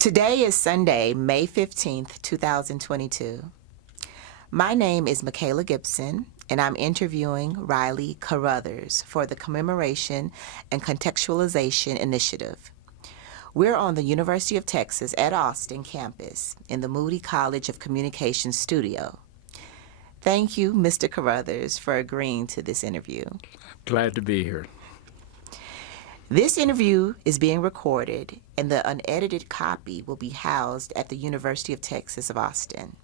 Today is Sunday, May 15th, 2022. My name is Michaela Gibson, and I'm interviewing Riley Carruthers for the Commemoration and Contextualization Initiative. We're on the University of Texas at Austin campus in the Moody College of Communications studio. Thank you, Mr. Carruthers, for agreeing to this interview. Glad to be here. This interview is being recorded, and the unedited copy will be housed at the University of Texas of Austin.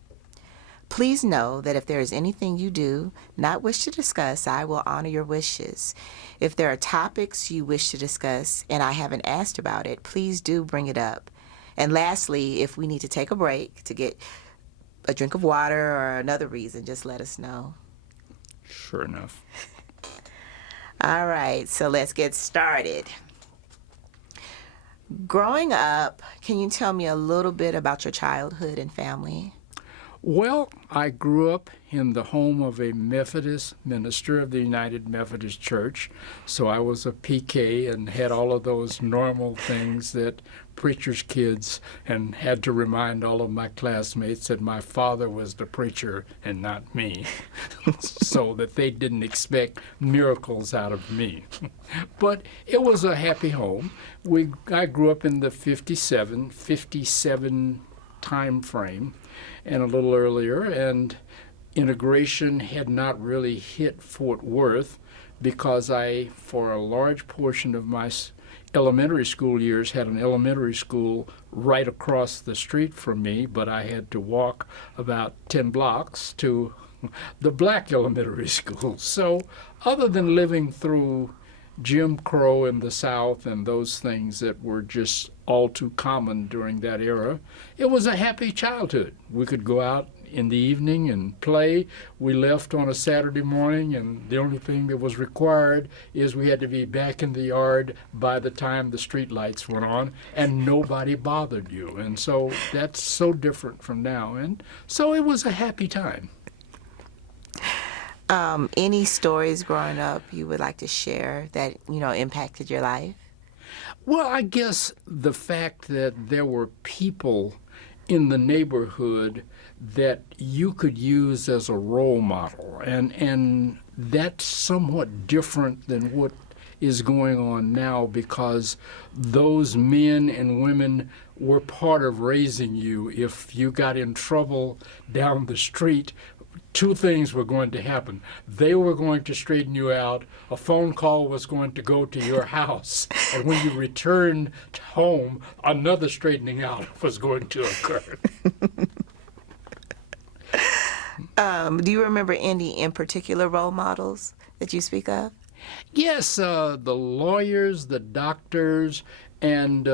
Please know that if there is anything you do not wish to discuss, I will honor your wishes. If there are topics you wish to discuss and I haven't asked about it, please do bring it up. And lastly, if we need to take a break to get a drink of water or another reason, just let us know. Sure enough. All right, so let's get started. Growing up, can you tell me a little bit about your childhood and family? Well, I grew up in the home of a Methodist minister of the United Methodist Church, so I was a PK and had all of those normal things that preacher's kids, and had to remind all of my classmates that my father was the preacher and not me, so that they didn't expect miracles out of me. But it was a happy home. I grew up in the 57 time frame, and a little earlier, and integration had not really hit Fort Worth because I, for a large portion of my elementary school years, had an elementary school right across the street from me, but I had to walk about 10 blocks to the black elementary school. So other than living through Jim Crow in the South and those things that were just all too common during that era, it was a happy childhood. We could go out in the evening and play. We left on a Saturday morning, and the only thing that was required is we had to be back in the yard by the time the street lights went on, and nobody bothered you. And so that's so different from now. And so it was a happy time. Any stories growing up you would like to share that, impacted your life? Well, I guess the fact that there were people in the neighborhood that you could use as a role model, and that's somewhat different than what is going on now, because those men and women were part of raising you. If you got in trouble down the street, two things were going to happen. They were going to straighten you out. A phone call was going to go to your house. And when you returned home, another straightening out was going to occur. Do you remember any in particular role models that you speak of? Yes, the lawyers, the doctors, and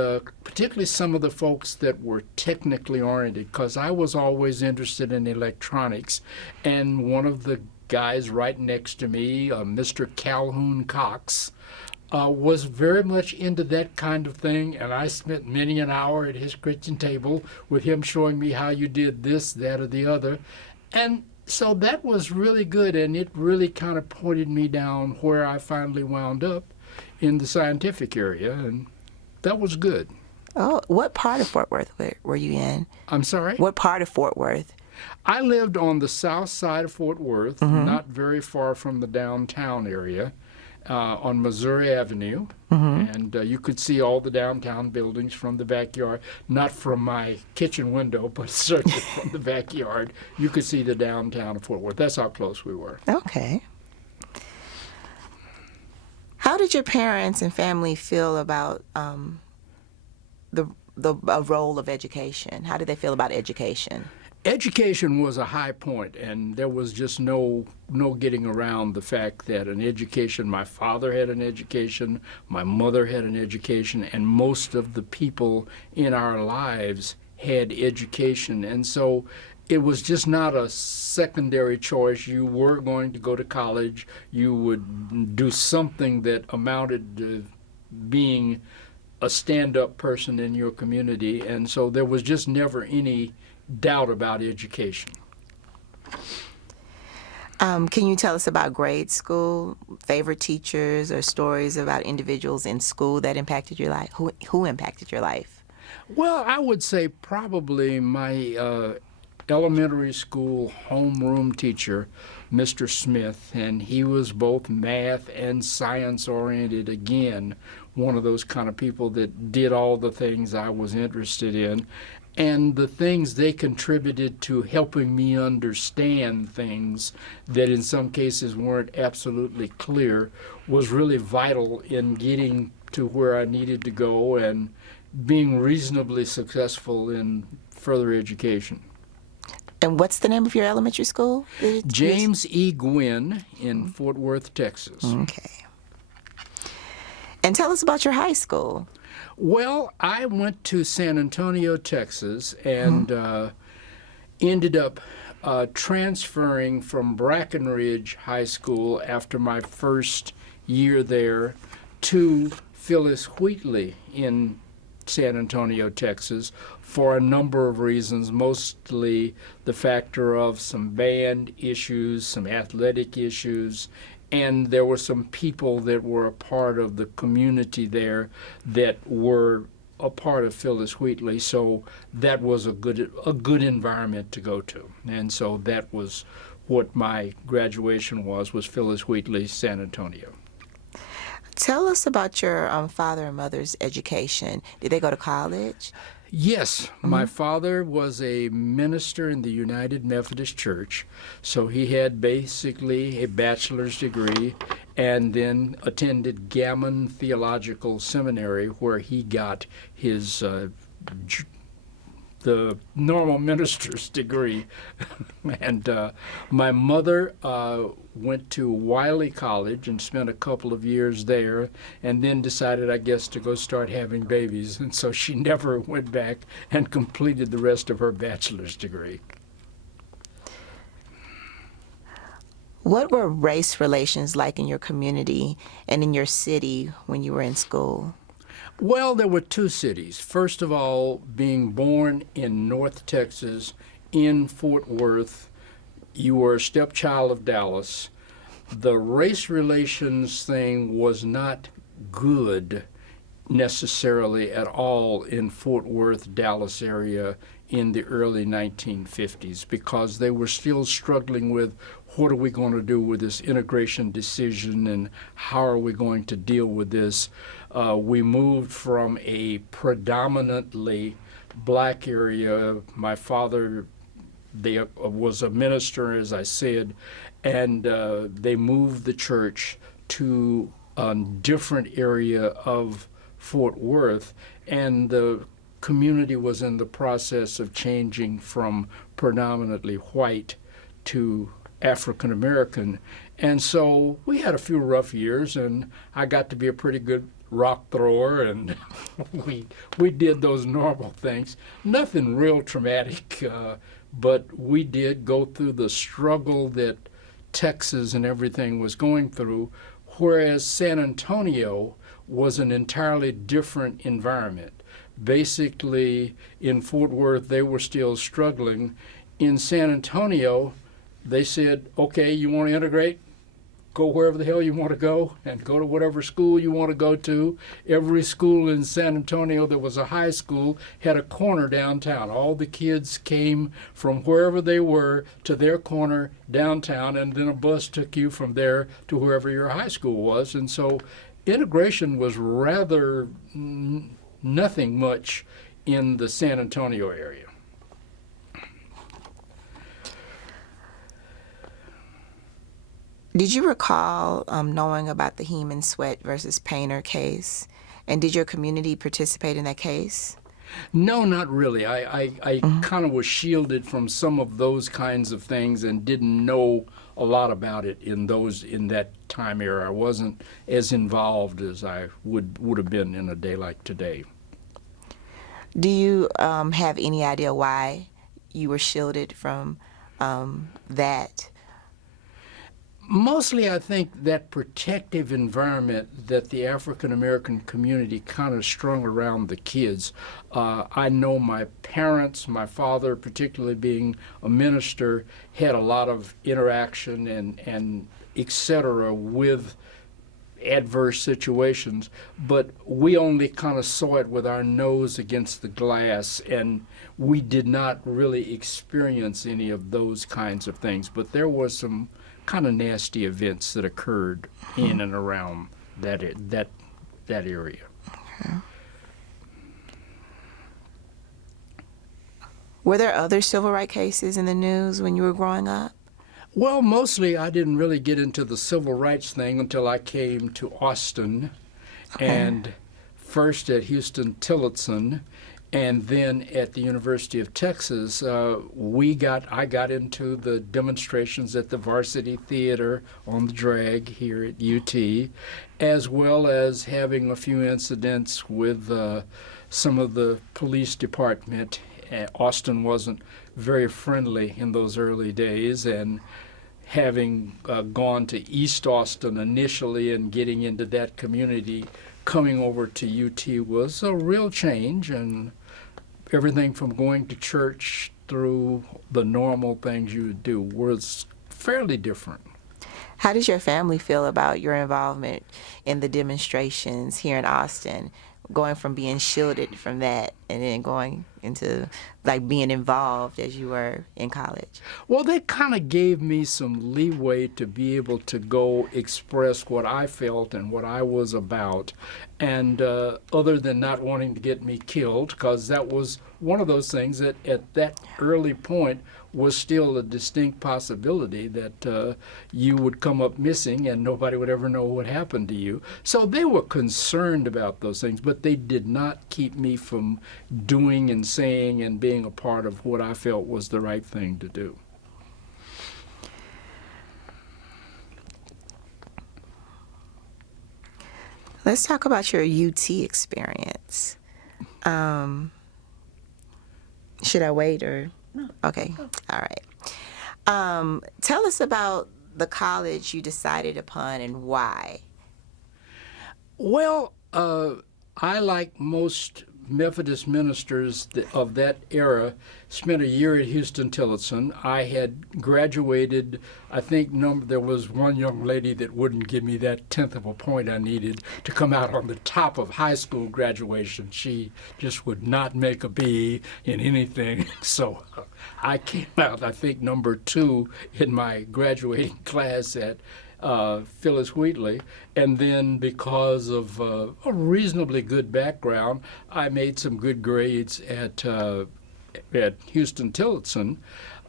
particularly some of the folks that were technically oriented, because I was always interested in electronics. And one of the guys right next to me, Mr. Calhoun Cox, was very much into that kind of thing, and I spent many an hour at his kitchen table with him showing me how you did this, that, or the other. And so that was really good, and it really kind of pointed me down where I finally wound up in the scientific area, and that was good. Oh, what part of Fort Worth were you in? I'm sorry? What part of Fort Worth? I lived on the south side of Fort Worth, not very far from the downtown area, on Missouri Avenue, and you could see all the downtown buildings from the backyard, not from my kitchen window, but certainly from the backyard. You could see the downtown of Fort Worth. That's how close we were. Okay. How did your parents and family feel about the role of education? How did they feel about education? Education was a high point, and there was just no getting around the fact that an education, my father had an education, my mother had an education, and most of the people in our lives had education. And so it was just not a secondary choice. You were going to go to college. You would do something that amounted to being a stand-up person in your community. And so there was just never any doubt about education. Can you tell us about grade school, favorite teachers, or stories about individuals in school that impacted your life? Who impacted your life? Well, I would say probably my elementary school homeroom teacher, Mr. Smith, and he was both math and science oriented. Again, one of those kind of people that did all the things I was interested in. And the things they contributed to helping me understand things that in some cases weren't absolutely clear was really vital in getting to where I needed to go and being reasonably successful in further education. And what's the name of your elementary school? James E. Gwynn in Fort Worth, Texas. Okay. And tell us about your high school. Well, I went to San Antonio, Texas, and ended up transferring from Brackenridge High School after my first year there to Phyllis Wheatley in San Antonio, Texas, for a number of reasons, mostly the factor of some band issues, some athletic issues, and there were some people that were a part of the community there that were a part of Phyllis Wheatley, so that was a good environment to go to. And so that was what my graduation was Phyllis Wheatley, San Antonio. Tell us about your father and mother's education. Did they go to college? Yes, my father was a minister in the United Methodist Church, so he had basically a bachelor's degree and then attended Gammon Theological Seminary where he got his the normal minister's degree. And my mother went to Wiley College and spent a couple of years there and then decided, I guess, to go start having babies. And so she never went back and completed the rest of her bachelor's degree. What were race relations like in your community and in your city when you were in school? Well, there were two cities. First of all, being born in North Texas, in Fort Worth, you were a stepchild of Dallas. The race relations thing was not good necessarily at all in Fort Worth, Dallas area in the early 1950s because they were still struggling with what are we going to do with this integration decision and how are we going to deal with this. We moved from a predominantly black area. My father was a minister, as I said, and they moved the church to a different area of Fort Worth, and the community was in the process of changing from predominantly white to African American. And so we had a few rough years, and I got to be a pretty good rock thrower, and we did those normal things. Nothing real traumatic, but we did go through the struggle that Texas and everything was going through, whereas San Antonio was an entirely different environment. Basically, in Fort Worth, they were still struggling. In San Antonio, they said, okay, you want to integrate? Go wherever the hell you want to go and go to whatever school you want to go to. Every school in San Antonio that was a high school had a corner downtown. All the kids came from wherever they were to their corner downtown, and then a bus took you from there to wherever your high school was. And so integration was rather nothing much in the San Antonio area. Did you recall knowing about the Heman Sweat versus Painter case? And did your community participate in that case? No, not really. I kind of was shielded from some of those kinds of things and didn't know a lot about it in that time era. I wasn't as involved as I would have been in a day like today. Do you have any idea why you were shielded from that? Mostly, I think that protective environment that the African American community kind of strung around the kids. I know my parents, my father particularly being a minister, had a lot of interaction and et cetera with adverse situations, but we only kind of saw it with our nose against the glass, and we did not really experience any of those kinds of things. But there was some kind of nasty events that occurred in and around that area. Were there other civil rights cases in the news when you were growing up? Well, mostly I didn't really get into the civil rights thing until I came to Austin, and first at Houston-Tillotson, and then at the University of Texas. I got into the demonstrations at the Varsity Theater on the Drag here at UT, as well as having a few incidents with some of the police department. Austin wasn't very friendly in those early days, and having gone to East Austin initially and getting into that community, coming over to UT was a real change, and everything from going to church through the normal things you would do was fairly different. How did your family feel about your involvement in the demonstrations here in Austin, going from being shielded from that and then going into like being involved as you were in college? Well, they kind of gave me some leeway to be able to go express what I felt and what I was about, and other than not wanting to get me killed, because that was one of those things that at that early point was still a distinct possibility that you would come up missing and nobody would ever know what happened to you. So they were concerned about those things, but they did not keep me from doing and saying and being a part of what I felt was the right thing to do. Let's talk about your UT experience. Should I wait or? No. Okay. All right. Tell us about the college you decided upon and why. Well, I, like most Methodist ministers of that era, spent a year at Houston-Tillotson. I had graduated, I think there was one young lady that wouldn't give me that tenth of a point I needed to come out on the top of high school graduation. She just would not make a B in anything. So I came out, I think, number 2 in my graduating class at Phyllis Wheatley, and then because of a reasonably good background, I made some good grades at Houston-Tillotson.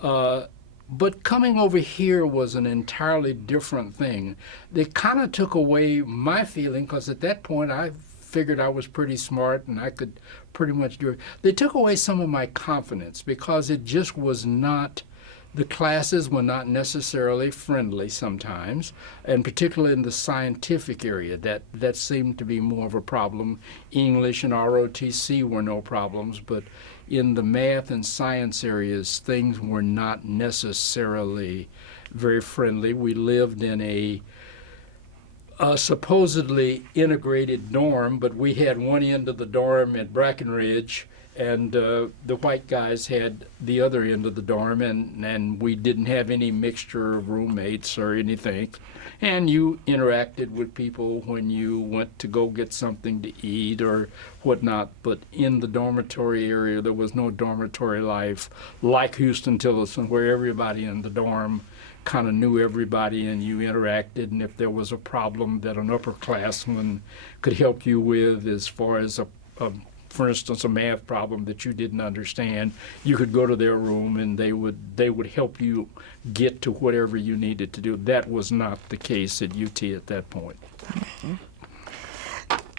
But coming over here was an entirely different thing. They kind of took away my feeling, because at that point I figured I was pretty smart and I could pretty much do it. They took away some of my confidence because it just was not. The classes were not necessarily friendly sometimes, and particularly in the scientific area, that seemed to be more of a problem. English and ROTC were no problems, but in the math and science areas, things were not necessarily very friendly. We lived in a supposedly integrated dorm, but we had one end of the dorm at Brackenridge, and the white guys had the other end of the dorm, and we didn't have any mixture of roommates or anything. And you interacted with people when you went to go get something to eat or whatnot, but in the dormitory area, there was no dormitory life like Houston-Tillotson, where everybody in the dorm kind of knew everybody and you interacted, and if there was a problem that an upperclassman could help you with, as far as for instance, a math problem that you didn't understand, you could go to their room and they would help you get to whatever you needed to do. That was not the case at UT at that point.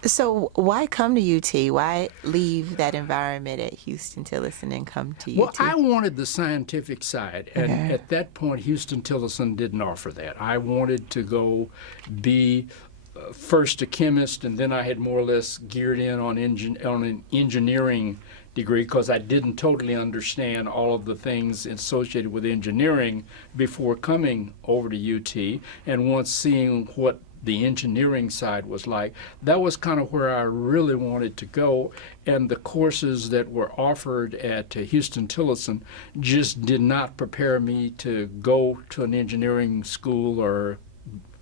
So why come to UT? Why leave that environment at Houston-Tillotson and come to UT? Well, I wanted the scientific side, and at that point, Houston-Tillotson didn't offer that. I wanted to go be first a chemist, and then I had more or less geared in on an engineering degree, because I didn't totally understand all of the things associated with engineering before coming over to UT. And once seeing what the engineering side was like, that was kind of where I really wanted to go. And the courses that were offered at Houston-Tillotson just did not prepare me to go to an engineering school or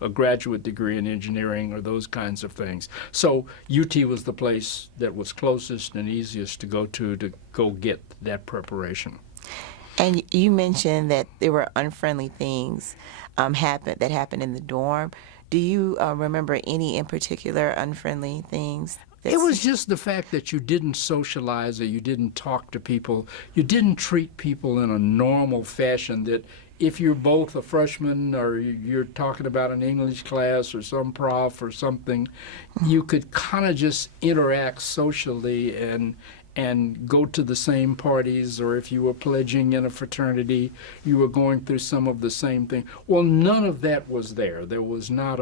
a graduate degree in engineering or those kinds of things. So UT was the place that was closest and easiest to go get that preparation. And you mentioned that there were unfriendly things that happened in the dorm. Do you remember any in particular unfriendly things? It was just the fact that you didn't socialize or you didn't talk to people. You didn't treat people in a normal fashion that if you're both a freshman or you're talking about an English class or some prof or something, you could kind of just interact socially and go to the same parties, or if you were pledging in a fraternity, you were going through some of the same thing. Well, none of that was there. There was not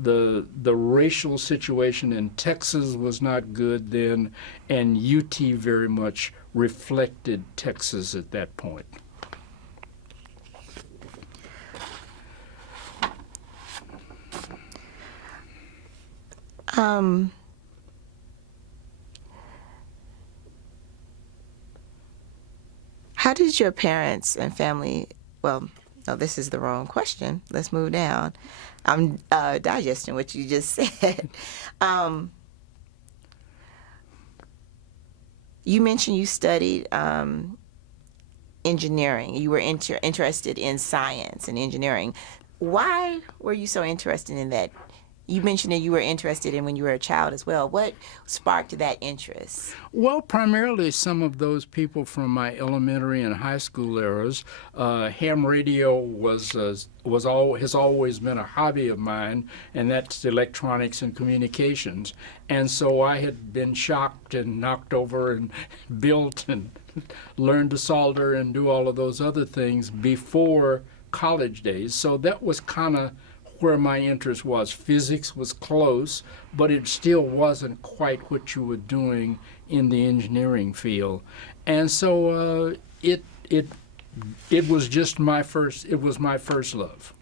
the racial situation in Texas was not good then, and UT very much reflected Texas at that point. How did your parents and family, well, no, this is the wrong question. Let's move down. I'm digesting what you just said. You mentioned you studied engineering. You were interested in science and engineering. Why were you so interested in that? You mentioned that you were interested in when you were a child as well. What sparked that interest? Well, primarily some of those people from my elementary and high school eras. Ham radio has always been a hobby of mine, and that's electronics and communications. And so I had been shocked and knocked over and built and learned to solder and do all of those other things before college days. So that was kind of where my interest was. Physics was close, but it still wasn't quite what you were doing in the engineering field. And so it was just my first love.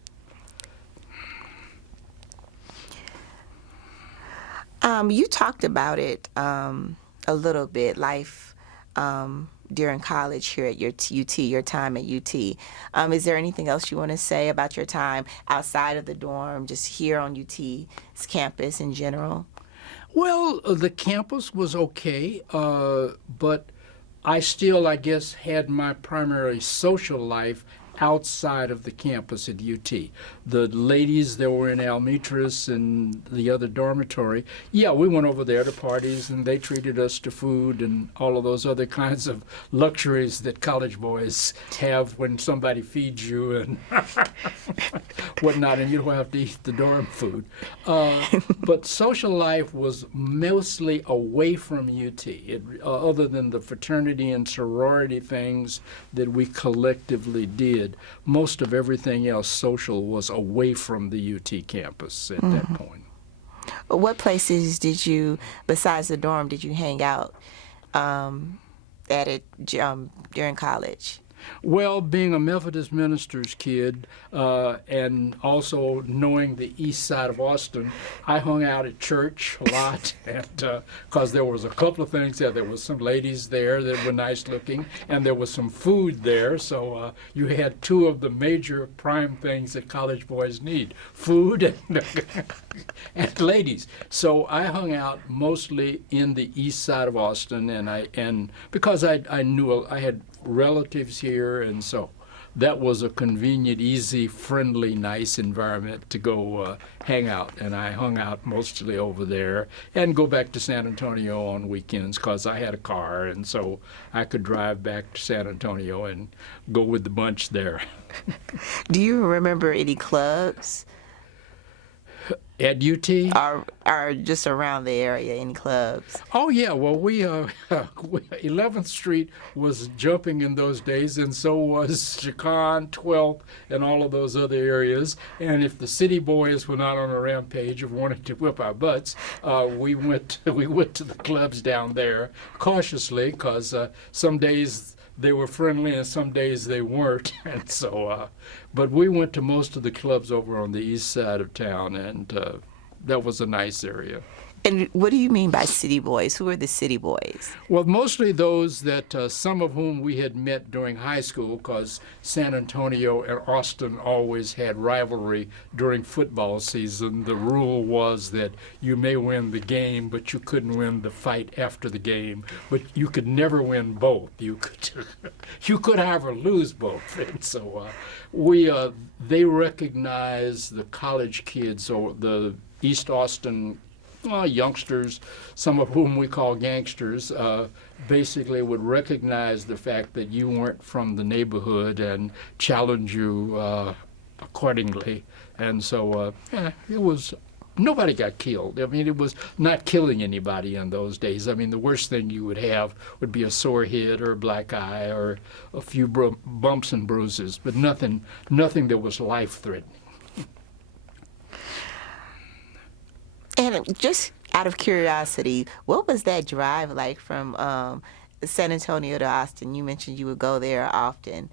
You talked about it a little bit, life during college here at your UT, your time at UT. Is there anything else you want to say about your time outside of the dorm, just here on UT's campus in general? Well, the campus was okay, but I still, I guess, had my primary social life outside of the campus at UT. The ladies that were in Almetris and the other dormitory, yeah, we went over there to parties and they treated us to food and all of those other kinds of luxuries that college boys have when somebody feeds you and whatnot, and you don't have to eat the dorm food. But social life was mostly away from UT, other than the fraternity and sorority things that we collectively did. Most of everything else social was away from the UT campus at that point. What places did you, besides the dorm, did you hang out at it during college? Well, being a Methodist minister's kid and also knowing the east side of Austin, I hung out at church a lot, and because there was a couple of things there. There was some ladies there that were nice looking, and there was some food there. So you had two of the major prime things that college boys need: food and ladies. So I hung out mostly in the east side of Austin, and because I knew I had relatives here, and so that was a convenient, easy, friendly, nice environment to go hang out. And I hung out mostly over there and go back to San Antonio on weekends because I had a car, and so I could drive back to San Antonio and go with the bunch there. Do you remember any clubs? At UT? Or just around the area, any clubs? Oh, yeah. Well, 11th Street was jumping in those days, and so was Chicon, 12th, and all of those other areas. And if the city boys were not on a rampage of wanting to whip our butts, we went to the clubs down there cautiously, because some days they were friendly and some days they weren't. And so, but we went to most of the clubs over on the east side of town, and that was a nice area. And what do you mean by city boys? Who are the city boys? Well, mostly those that some of whom we had met during high school, because San Antonio and Austin always had rivalry during football season. The rule was that you may win the game, but you couldn't win the fight after the game. But you could never win both. You could, you could however lose both. And so they recognized the college kids or the East Austin youngsters, some of whom we call gangsters, basically would recognize the fact that you weren't from the neighborhood and challenge you accordingly. And so it was, nobody got killed. I mean, it was not killing anybody in those days. I mean, the worst thing you would have would be a sore head or a black eye or a few bumps and bruises, but nothing that was life-threatening. And just out of curiosity, what was that drive like from San Antonio to Austin? You mentioned you would go there often.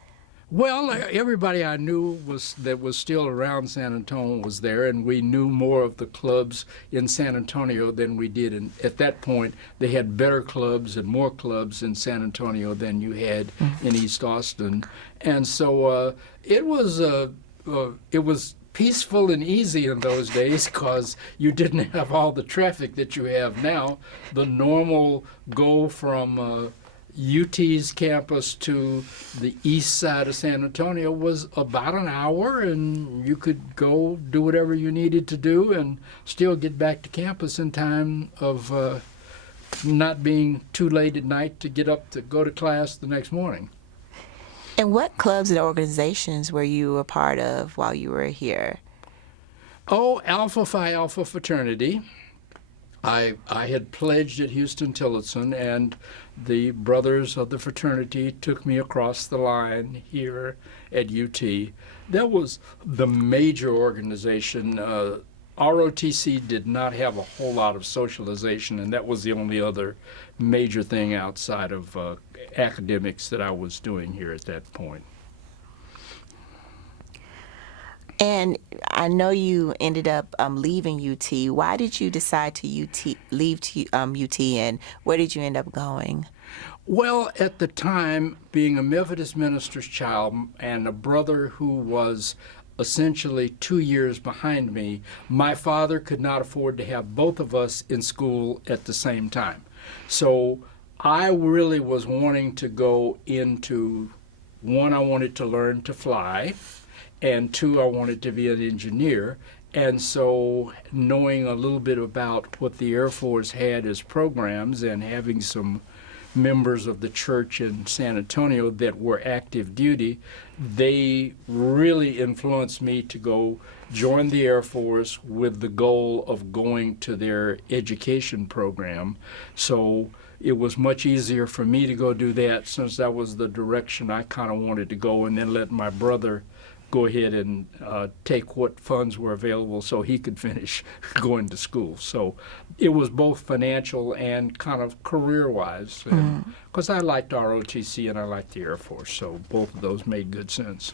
Well, everybody I knew that was still around San Antonio was there, and we knew more of the clubs in San Antonio than we did. And at that point, they had better clubs and more clubs in San Antonio than you had in East Austin. And so it was peaceful and easy in those days because you didn't have all the traffic that you have now. The normal go from UT's campus to the east side of San Antonio was about an hour, and you could go do whatever you needed to do and still get back to campus in time of not being too late at night to get up to go to class the next morning. And what clubs and organizations were you a part of while you were here? Oh, Alpha Phi Alpha fraternity. I had pledged at Houston-Tillotson, and the brothers of the fraternity took me across the line here at UT. That was the major organization. ROTC did not have a whole lot of socialization, and that was the only other major thing outside of academics that I was doing here at that point. And I know you ended up leaving UT. Why did you decide to leave UT, and where did you end up going? Well, at the time, being a Methodist minister's child and a brother who was essentially 2 years behind me, my father could not afford to have both of us in school at the same time. So I really was wanting to go into, one, I wanted to learn to fly, and two, I wanted to be an engineer. And so knowing a little bit about what the Air Force had as programs and having some members of the church in San Antonio that were active duty, they really influenced me to go join the Air Force with the goal of going to their education program. So it was much easier for me to go do that since that was the direction I kind of wanted to go, and then let my brother go ahead and take what funds were available so he could finish going to school. So it was both financial and kind of career-wise, because I liked ROTC and I liked the Air Force, so both of those made good sense.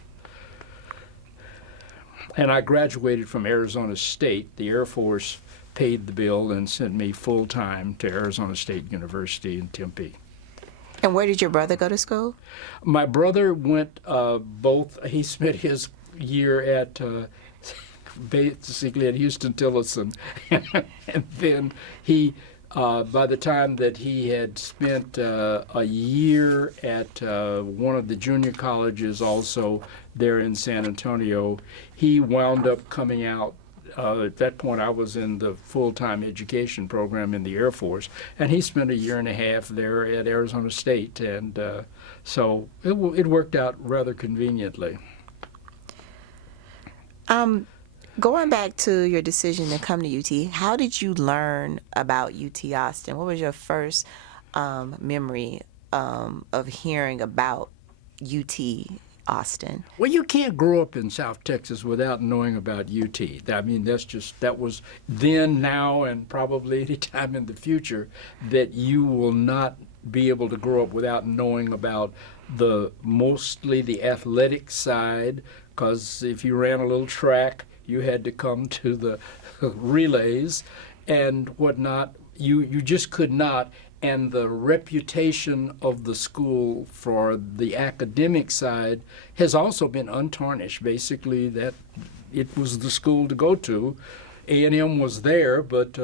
And I graduated from Arizona State. The Air Force paid the bill and sent me full-time to Arizona State University in Tempe. And where did your brother go to school? My brother went he spent his year at basically at Houston-Tillotson. And then he, by the time that he had spent a year at one of the junior colleges also there in San Antonio, he wound up coming out. At that point, I was in the full-time education program in the Air Force, and he spent a year and a half there at Arizona State, and so it worked out rather conveniently. Going back to your decision to come to UT, how did you learn about UT Austin? What was your first memory of hearing about UT Austin? Well, you can't grow up in South Texas without knowing about UT. I mean, that was then, now, and probably any time in the future that you will not be able to grow up without knowing about mostly the athletic side, because if you ran a little track, you had to come to the relays. and whatnot. You just could not. And the reputation of the school for the academic side has also been untarnished. Basically, that it was the school to go to. A&M was there, but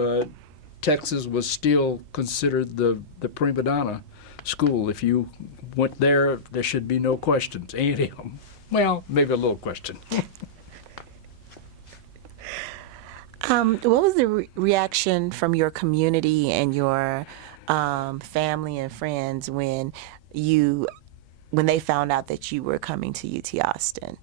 Texas was still considered the prima donna school. If you went there, there should be no questions. A&M, well, maybe a little question. What was the reaction from your community and your family and friends when they found out that you were coming to UT Austin?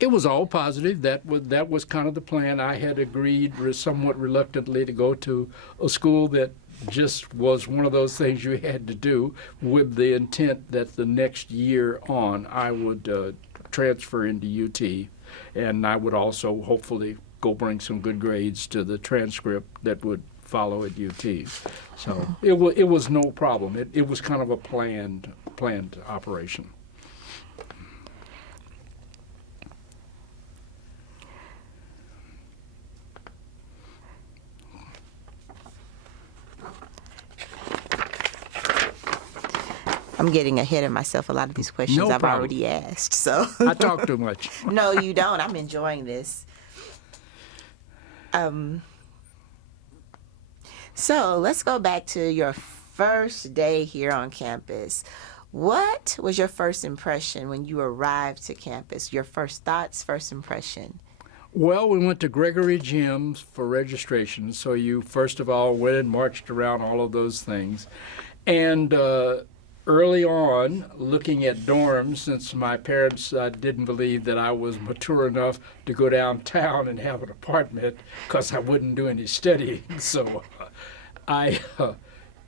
It was all positive. That was kind of the plan. I had agreed somewhat reluctantly to go to a school that just was one of those things you had to do, with the intent that the next year on I would transfer into UT, and I would also hopefully go bring some good grades to the transcript that would follow at UT. So it was no problem. It was kind of a planned operation. I'm getting ahead of myself. A lot of these questions No I've problem. already asked. So I talk too much. No, you don't. I'm enjoying this. So let's go back to your first day here on campus. What was your first impression when you arrived to campus? Your first thoughts, first impression? Well, we went to Gregory Gyms for registration. So you first of all went and marched around all of those things. And early on, looking at dorms, since my parents didn't believe that I was mature enough to go downtown and have an apartment because I wouldn't do any studying. So I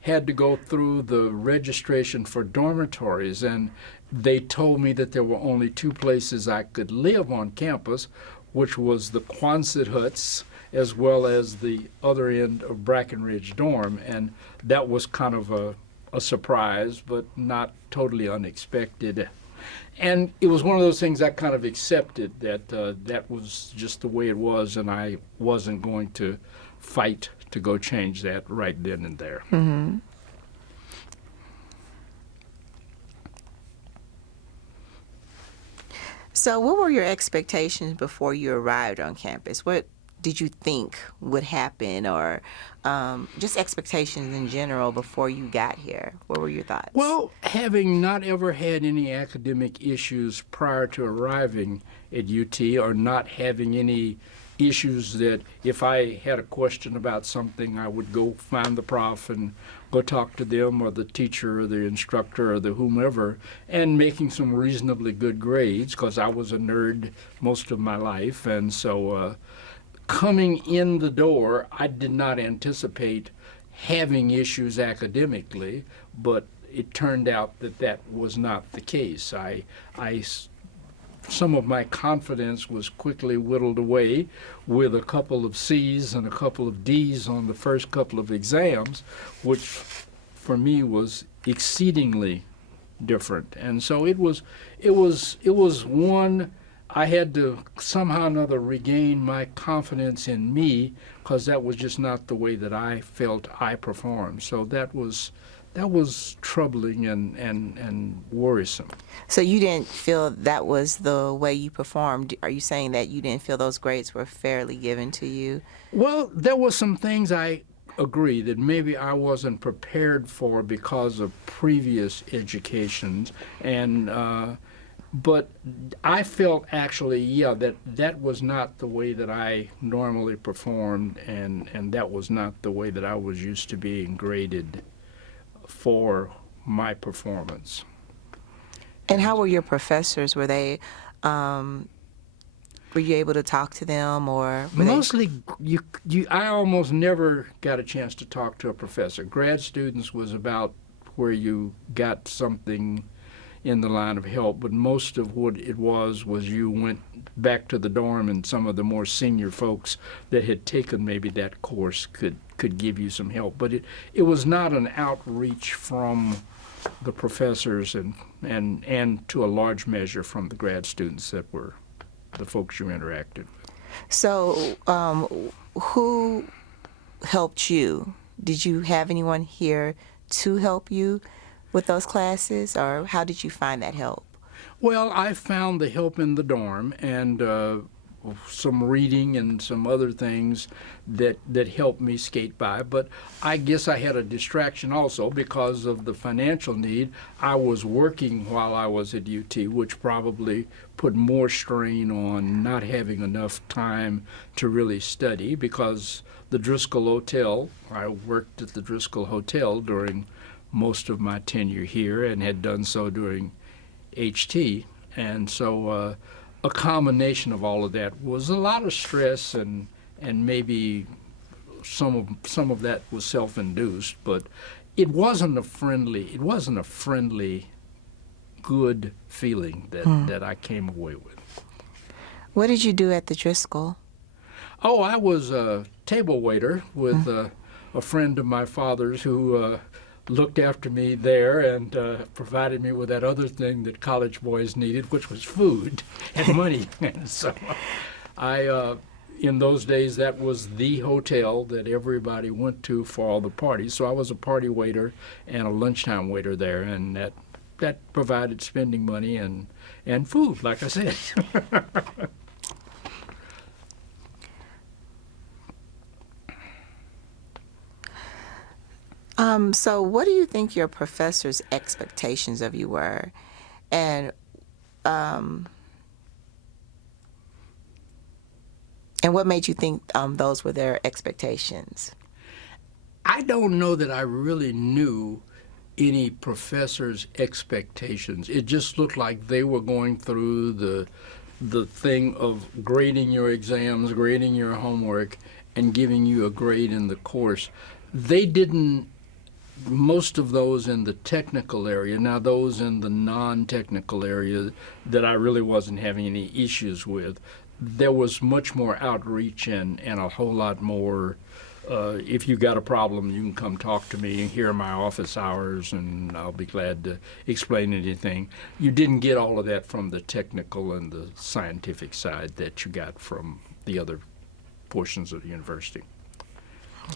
had to go through the registration for dormitories, and they told me that there were only two places I could live on campus, which was the Quonset huts as well as the other end of Brackenridge dorm. And that was kind of a surprise, but not totally unexpected. And it was one of those things I kind of accepted, that that was just the way it was, and I wasn't going to fight to go change that right then and there. Mm-hmm. So what were your expectations before you arrived on campus? What did you think would happen, or just expectations in general before you got here? What were your thoughts? Well, having not ever had any academic issues prior to arriving at UT, or not having any issues that if I had a question about something, I would go find the prof and go talk to them, or the teacher or the instructor or the whomever, and making some reasonably good grades, because I was a nerd most of my life. And so coming in the door, I did not anticipate having issues academically, but it turned out that that was not the case. Some of my confidence was quickly whittled away with a couple of C's and a couple of D's on the first couple of exams, which for me was exceedingly different. And so it was one, I had to somehow or another regain my confidence in me, because that was just not the way that I felt I performed. So that was troubling and worrisome. So you didn't feel that was the way you performed. Are you saying that you didn't feel those grades were fairly given to you? Well, there were some things I agree that maybe I wasn't prepared for because of previous educations, and but I felt actually, that was not the way that I normally performed, and that was not the way that I was used to being graded for my performance. And how were your professors? Were they, were you able to talk to them, or were Mostly, I almost never got a chance to talk to a professor. Grad students was about where you got something in the line of help, but most of what it was you went back to the dorm, and some of the more senior folks that had taken maybe that course could give you some help. But it was not an outreach from the professors, and to a large measure from the grad students that were the folks you interacted with. So who helped you? Did you have anyone here to help you with those classes, or how did you find that help? Well, I found the help in the dorm and some reading and some other things that helped me skate by. But I guess I had a distraction also because of the financial need. I was working while I was at UT, which probably put more strain on not having enough time to really study because the Driscoll Hotel, I worked at the Driscoll Hotel during most of my tenure here and had done so during HT. And so a combination of all of that was a lot of stress, and maybe some of that was self-induced, but it wasn't a friendly good feeling that I came away with. What did you do at the Driscoll? Oh, I was a table waiter with a friend of my father's who looked after me there and provided me with that other thing that college boys needed, which was food and money. And so in those days, that was the hotel that everybody went to for all the parties. So I was a party waiter and a lunchtime waiter there, and that provided spending money and food, like I said. So what do you think your professors' expectations of you were? And what made you think those were their expectations? I don't know that I really knew any professor's expectations. It just looked like they were going through the thing of grading your exams, grading your homework, and giving you a grade in the course. They didn't, most of those in the technical area, now those in the non-technical area that I really wasn't having any issues with, there was much more outreach and a whole lot more, if you got a problem, you can come talk to me. Here are my office hours, and I'll be glad to explain anything. You didn't get all of that from the technical and the scientific side that you got from the other portions of the university.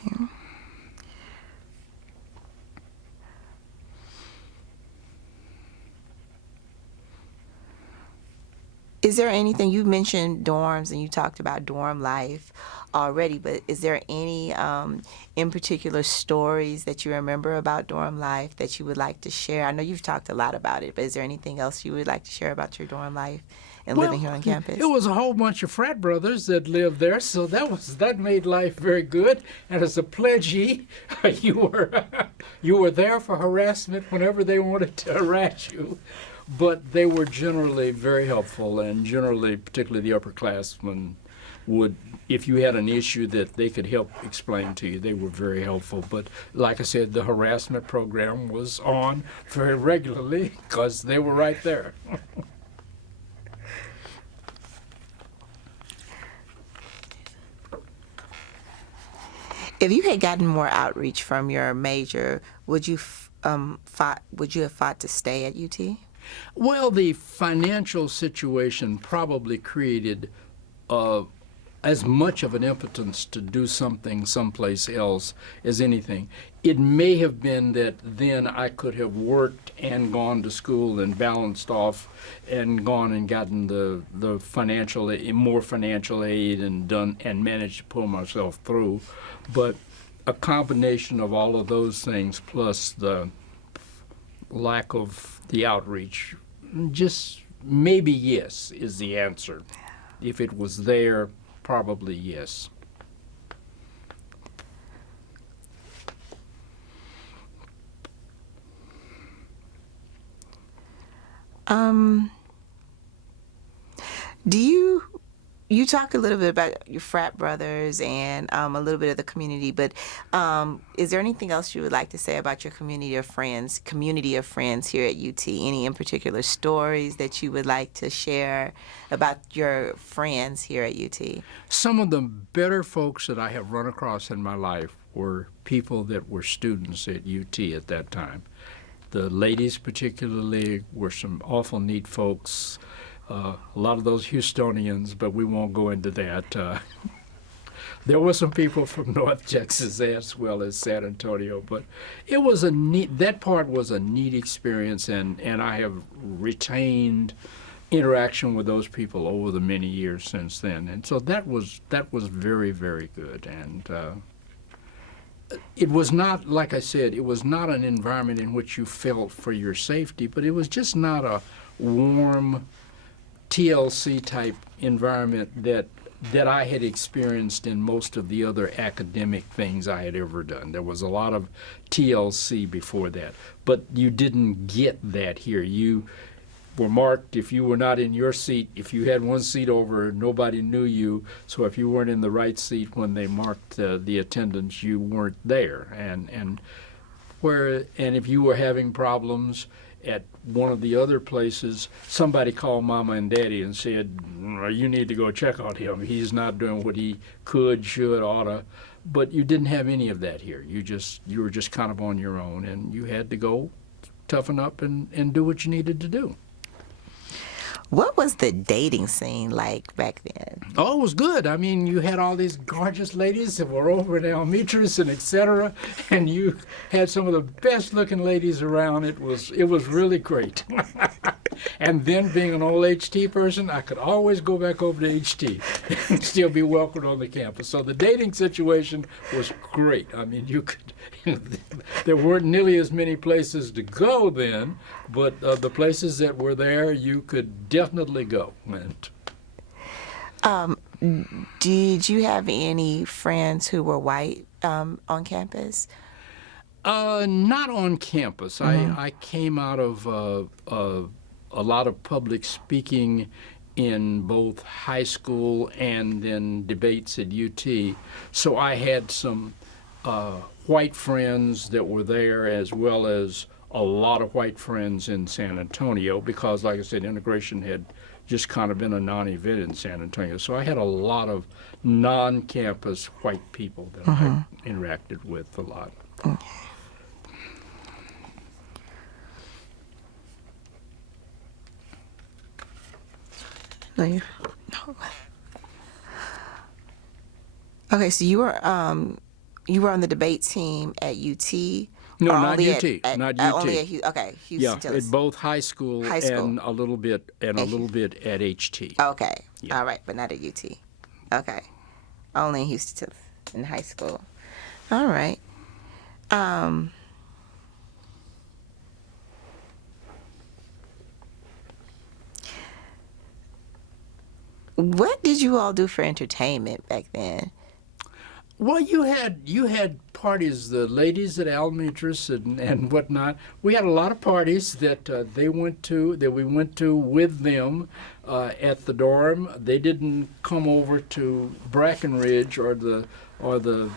Okay. Is there anything, you mentioned dorms and you talked about dorm life already, but is there any in particular stories that you remember about dorm life that you would like to share? I know you've talked a lot about it, but is there anything else you would like to share about your dorm life and living here on campus? It was a whole bunch of frat brothers that lived there, so that made life very good. And as a pledgee, you were there for harassment whenever they wanted to harass you. But they were generally very helpful, and generally, particularly the upperclassmen, would, if you had an issue that they could help explain to you, they were very helpful. But like I said, the harassment program was on very regularly because they were right there. If you had gotten more outreach from your major, would you have fought to stay at UT? Well, the financial situation probably created as much of an impotence to do something someplace else as anything. It may have been that then I could have worked and gone to school and balanced off and gone and gotten the more financial aid and managed to pull myself through. But a combination of all of those things plus the lack of the outreach, just maybe yes is the answer. If it was there, probably yes. Do you talk a little bit about your frat brothers and a little bit of the community, but is there anything else you would like to say about your community of friends here at UT? Any in particular stories that you would like to share about your friends here at UT? Some of the better folks that I have run across in my life were people that were students at UT at that time. The ladies particularly were some awful neat folks. A lot of those Houstonians, but we won't go into that. A There were some people from North Texas as well as San Antonio, but it was that part was a neat experience, and I have retained interaction with those people over the many years since then. And so that was very, very good. And it was not, like I said, it was not an environment in which you felt for your safety, but it was just not a warm TLC type environment that I had experienced in most of the other academic things I had ever done. There was a lot of TLC before that, but you didn't get that here. You were marked if you were not in your seat. If you had one seat over, nobody knew you. So if you weren't in the right seat when they marked the attendance, you weren't there. And if you were having problems at one of the other places, somebody called Mama and Daddy and said, you need to go check on him. He's not doing what he could, should, oughta. But you didn't have any of that here. You were just kind of on your own, and you had to go toughen up and do what you needed to do. What was the dating scene like back then? Oh, it was good. I mean, you had all these gorgeous ladies that were over at Almetris and et cetera, and you had some of the best-looking ladies around. It was really great. And then, being an old HT person, I could always go back over to HT and still be welcomed on the campus. So the dating situation was great. I mean, you could. There weren't nearly as many places to go then, but the places that were there, you could definitely go. Did you have any friends who were white on campus? Not on campus. Mm-hmm. I came out of a lot of public speaking in both high school and then debates at UT. So I had some white friends that were there, as well as a lot of white friends in San Antonio, because, like I said, integration had just kind of been a non-event in San Antonio. So I had a lot of non-campus white people that I interacted with a lot. Okay. No. Okay, so you were on the debate team at UT. No, not UT. Not UT. Only at Houston. Yeah, Tillis. at both high school and a little bit at HT. Okay, Yeah. all right, but not at UT. Okay, only in Houston Tillis in high school. All right. What did you all do for entertainment back then? Well, you had parties, the ladies at Almetris and whatnot. We had a lot of parties that we went to with them at the dorm. They didn't come over to Brackenridge or the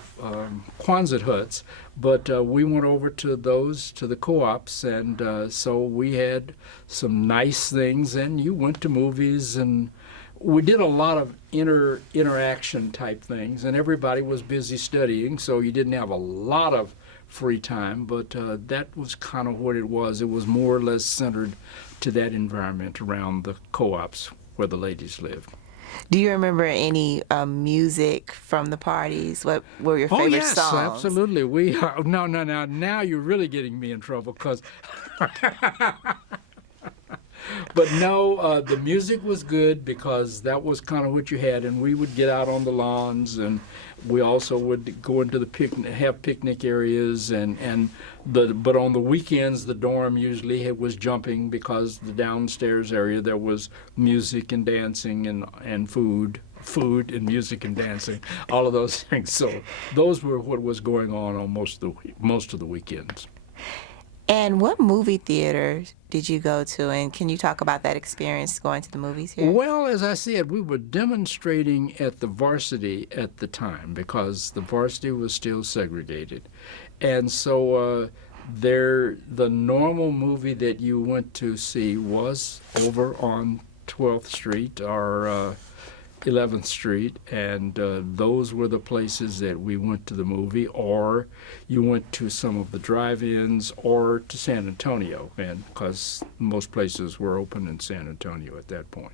Quonset huts, but we went over to the co-ops, and so we had some nice things. And you went to movies, and we did a lot of interaction type things, and everybody was busy studying, so you didn't have a lot of free time, but that was kind of what it was. It was more or less centered to that environment around the co-ops where the ladies lived. Do you remember any music from the parties? What were your favorite yes, songs? Absolutely. Now you're really getting me in trouble, because but no, the music was good, because that was kind of what you had, and we would get out on the lawns, and we also would go into the have picnic areas, but on the weekends the dorm usually was jumping, because the downstairs area there was music and dancing and food and music and dancing, all of those things. So those were what was going on most of the weekends. And what movie theaters did you go to? And can you talk about that experience going to the movies here? Well, as I said, we were demonstrating at the varsity at the time, because the varsity was still segregated. And so the normal movie that you went to see was over on 12th Street, or 11th Street, and those were the places that we went to the movie, or you went to some of the drive-ins, or to San Antonio, and because most places were open in San Antonio at that point.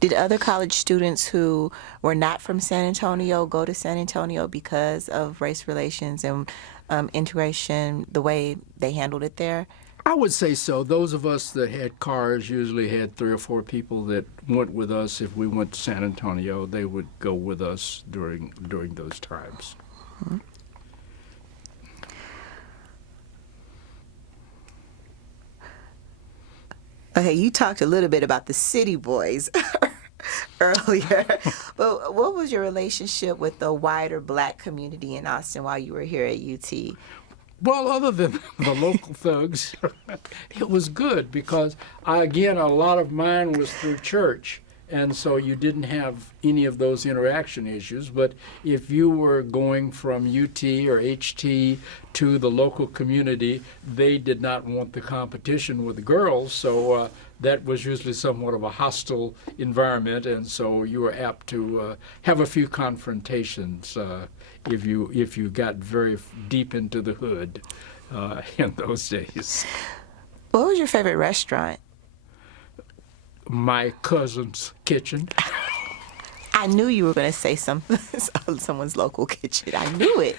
Did other college students who were not from San Antonio go to San Antonio because of race relations and integration, the way they handled it there? I would say so. Those of us that had cars usually had 3 or 4 people that went with us. If we went to San Antonio, they would go with us during those times. Mm-hmm. Okay, you talked a little bit about the City Boys earlier, but what was your relationship with the wider Black community in Austin while you were here at UT? Well, other than the local thugs, it was good because, again, a lot of mine was through church, and so you didn't have any of those interaction issues. But if you were going from UT or HT to the local community, they did not want the competition with the girls, so that was usually somewhat of a hostile environment, and so you were apt to have a few confrontations if you got very deep into the hood in those days. What was your favorite restaurant? My cousin's kitchen. I knew you were going to say something, someone's local kitchen. I knew it.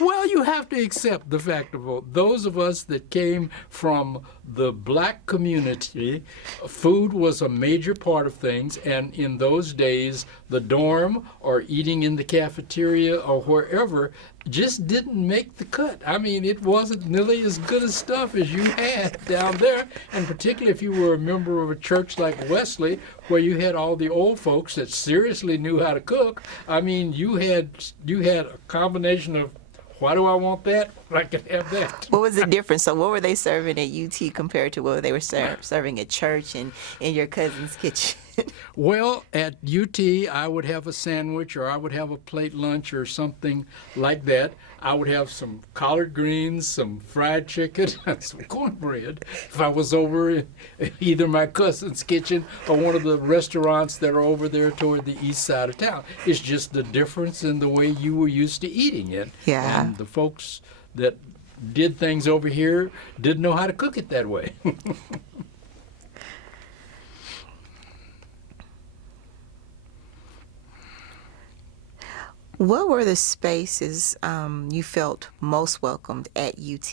Well, you have to accept the fact of those of us that came from the Black community, food was a major part of things, and in those days, the dorm or eating in the cafeteria or wherever just didn't make the cut. I mean, it wasn't nearly as good as stuff as you had down there, and particularly if you were a member of a church like Wesley, where you had all the old folks that seriously knew how to cook. I mean, you had a combination of, why do I want that? I can have that. What was the difference? So what were they serving at UT compared to what they were serving at church and in your cousin's kitchen? Well, at UT, I would have a sandwich, or I would have a plate lunch or something like that. I would have some collard greens, some fried chicken, and some cornbread if I was over in either my cousin's kitchen or one of the restaurants that are over there toward the east side of town. It's just the difference in the way you were used to eating it. Yeah. And the folks that did things over here didn't know how to cook it that way. What were the spaces you felt most welcomed at UT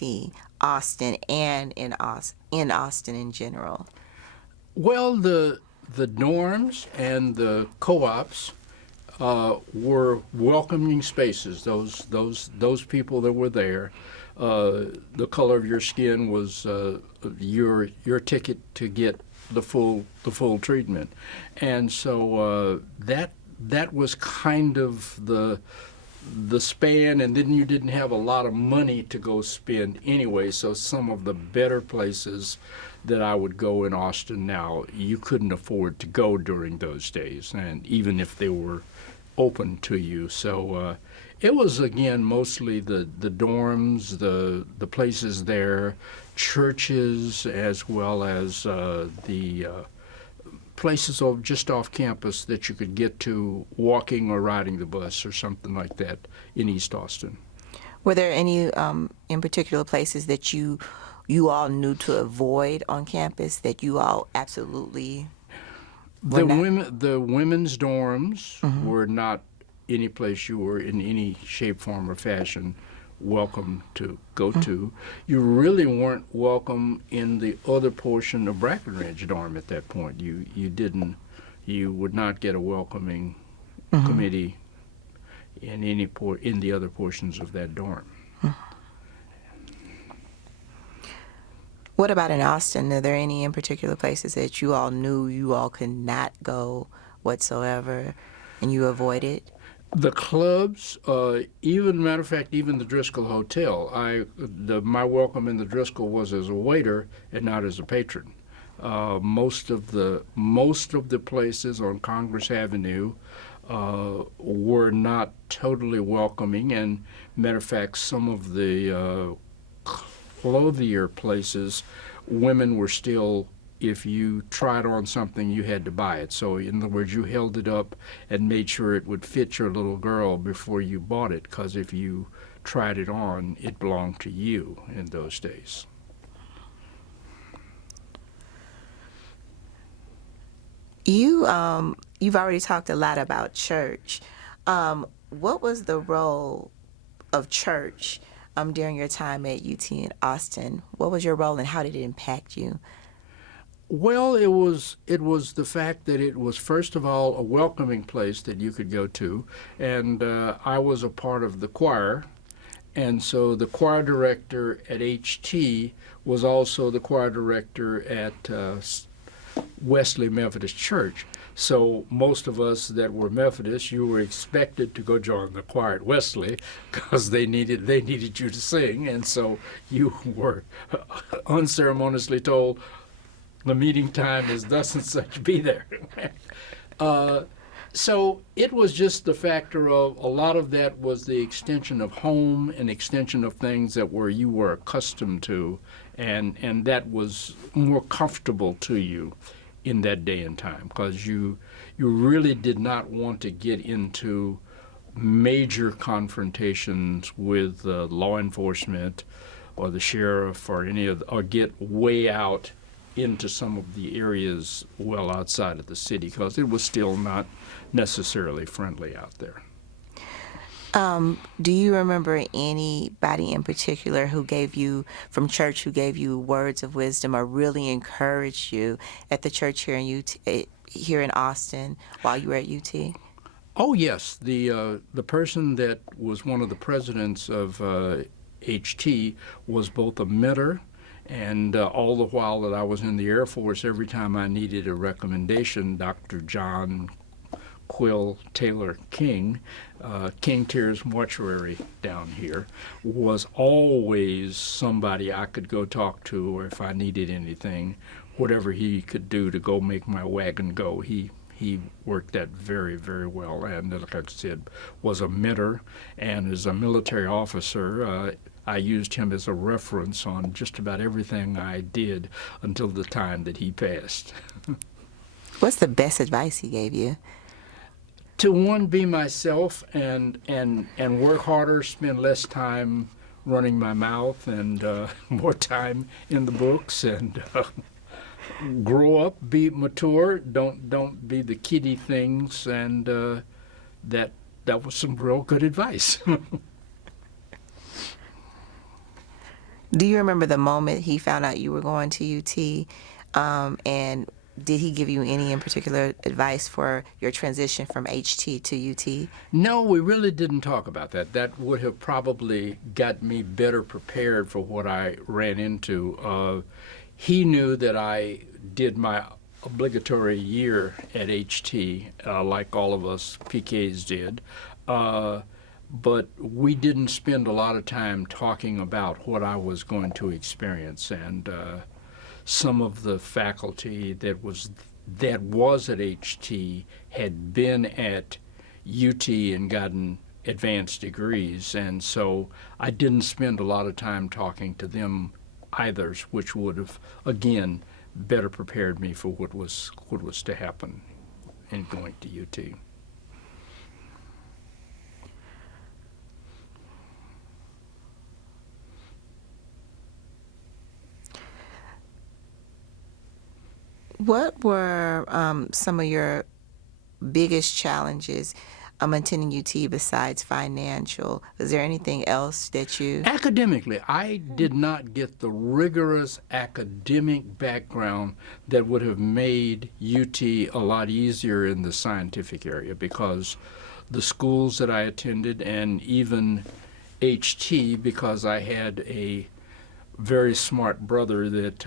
Austin and in Austin in general? Well, the dorms and the co-ops were welcoming spaces. Those people that were there, the color of your skin was your ticket to get the full treatment, and so that was kind of the span, and then you didn't have a lot of money to go spend anyway, so some of the better places that I would go in Austin now, you couldn't afford to go during those days, and even if they were open to you. So it was, again, mostly the dorms, the places there, churches, as well as the places just off campus that you could get to walking or riding the bus or something like that in East Austin. Were there any in particular places that you all knew to avoid on campus that you all absolutely were not? The women's dorms were not any place you were in any shape, form, or fashion welcome to go to. You really weren't welcome in the other portion of Brackenridge dorm at that point. You would not get a welcoming committee in in the other portions of that dorm. What about in Austin? Are there any in particular places that you all knew you all could not go whatsoever and you avoided? The clubs, matter of fact, even the Driscoll Hotel. My welcome in the Driscoll was as a waiter and not as a patron. Most of the places on Congress Avenue were not totally welcoming, and matter of fact, some of the clothier places, women were still if you tried on something, you had to buy it. So in other words, you held it up and made sure it would fit your little girl before you bought it, because if you tried it on, it belonged to you in those days. You've already talked a lot about church. What was the role of church during your time at UT in Austin? What was your role and how did it impact you? Well, it was the fact that it was, first of all, a welcoming place that you could go to, and I was a part of the choir, and so the choir director at HT was also the choir director at Wesley Methodist Church. So most of us that were Methodists, you were expected to go join the choir at Wesley because they needed you to sing, and so you were unceremoniously told the meeting time is thus and such, be there. So it was just the factor of a lot of that was the extension of home, an extension of things that you were accustomed to, and that was more comfortable to you in that day and time, because you really did not want to get into major confrontations with law enforcement or the sheriff or or get way out into some of the areas well outside of the city, because it was still not necessarily friendly out there. Do you remember anybody in particular from church who gave you words of wisdom or really encouraged you at the church here in here in Austin while you were at UT? Oh yes, the person that was one of the presidents of HT was both a mentor, and all the while that I was in the Air Force, every time I needed a recommendation, Dr. John Quill Taylor King, King Tears Mortuary down here, was always somebody I could go talk to, or if I needed anything, whatever he could do to go make my wagon go. He worked that very, very well, and like I said, was a mentor, and as a military officer, I used him as a reference on just about everything I did until the time that he passed. What's the best advice he gave you? To be myself and work harder, spend less time running my mouth and more time in the books, and grow up, be mature, don't be the kiddie things, and that was some real good advice. Do you remember the moment he found out you were going to UT, and did he give you any in particular advice for your transition from HT to UT? No, we really didn't talk about that. That would have probably got me better prepared for what I ran into. He knew that I did my obligatory year at HT, like all of us PKs did, but we didn't spend a lot of time talking about what I was going to experience, and some of the faculty that was at HT had been at UT and gotten advanced degrees, and so I didn't spend a lot of time talking to them either, which would have, again, better prepared me for what was to happen in going to UT. What were some of your biggest challenges attending UT besides financial? Was there anything else that you... Academically, I did not get the rigorous academic background that would have made UT a lot easier in the scientific area, because the schools that I attended, and even HT, because I had a very smart brother that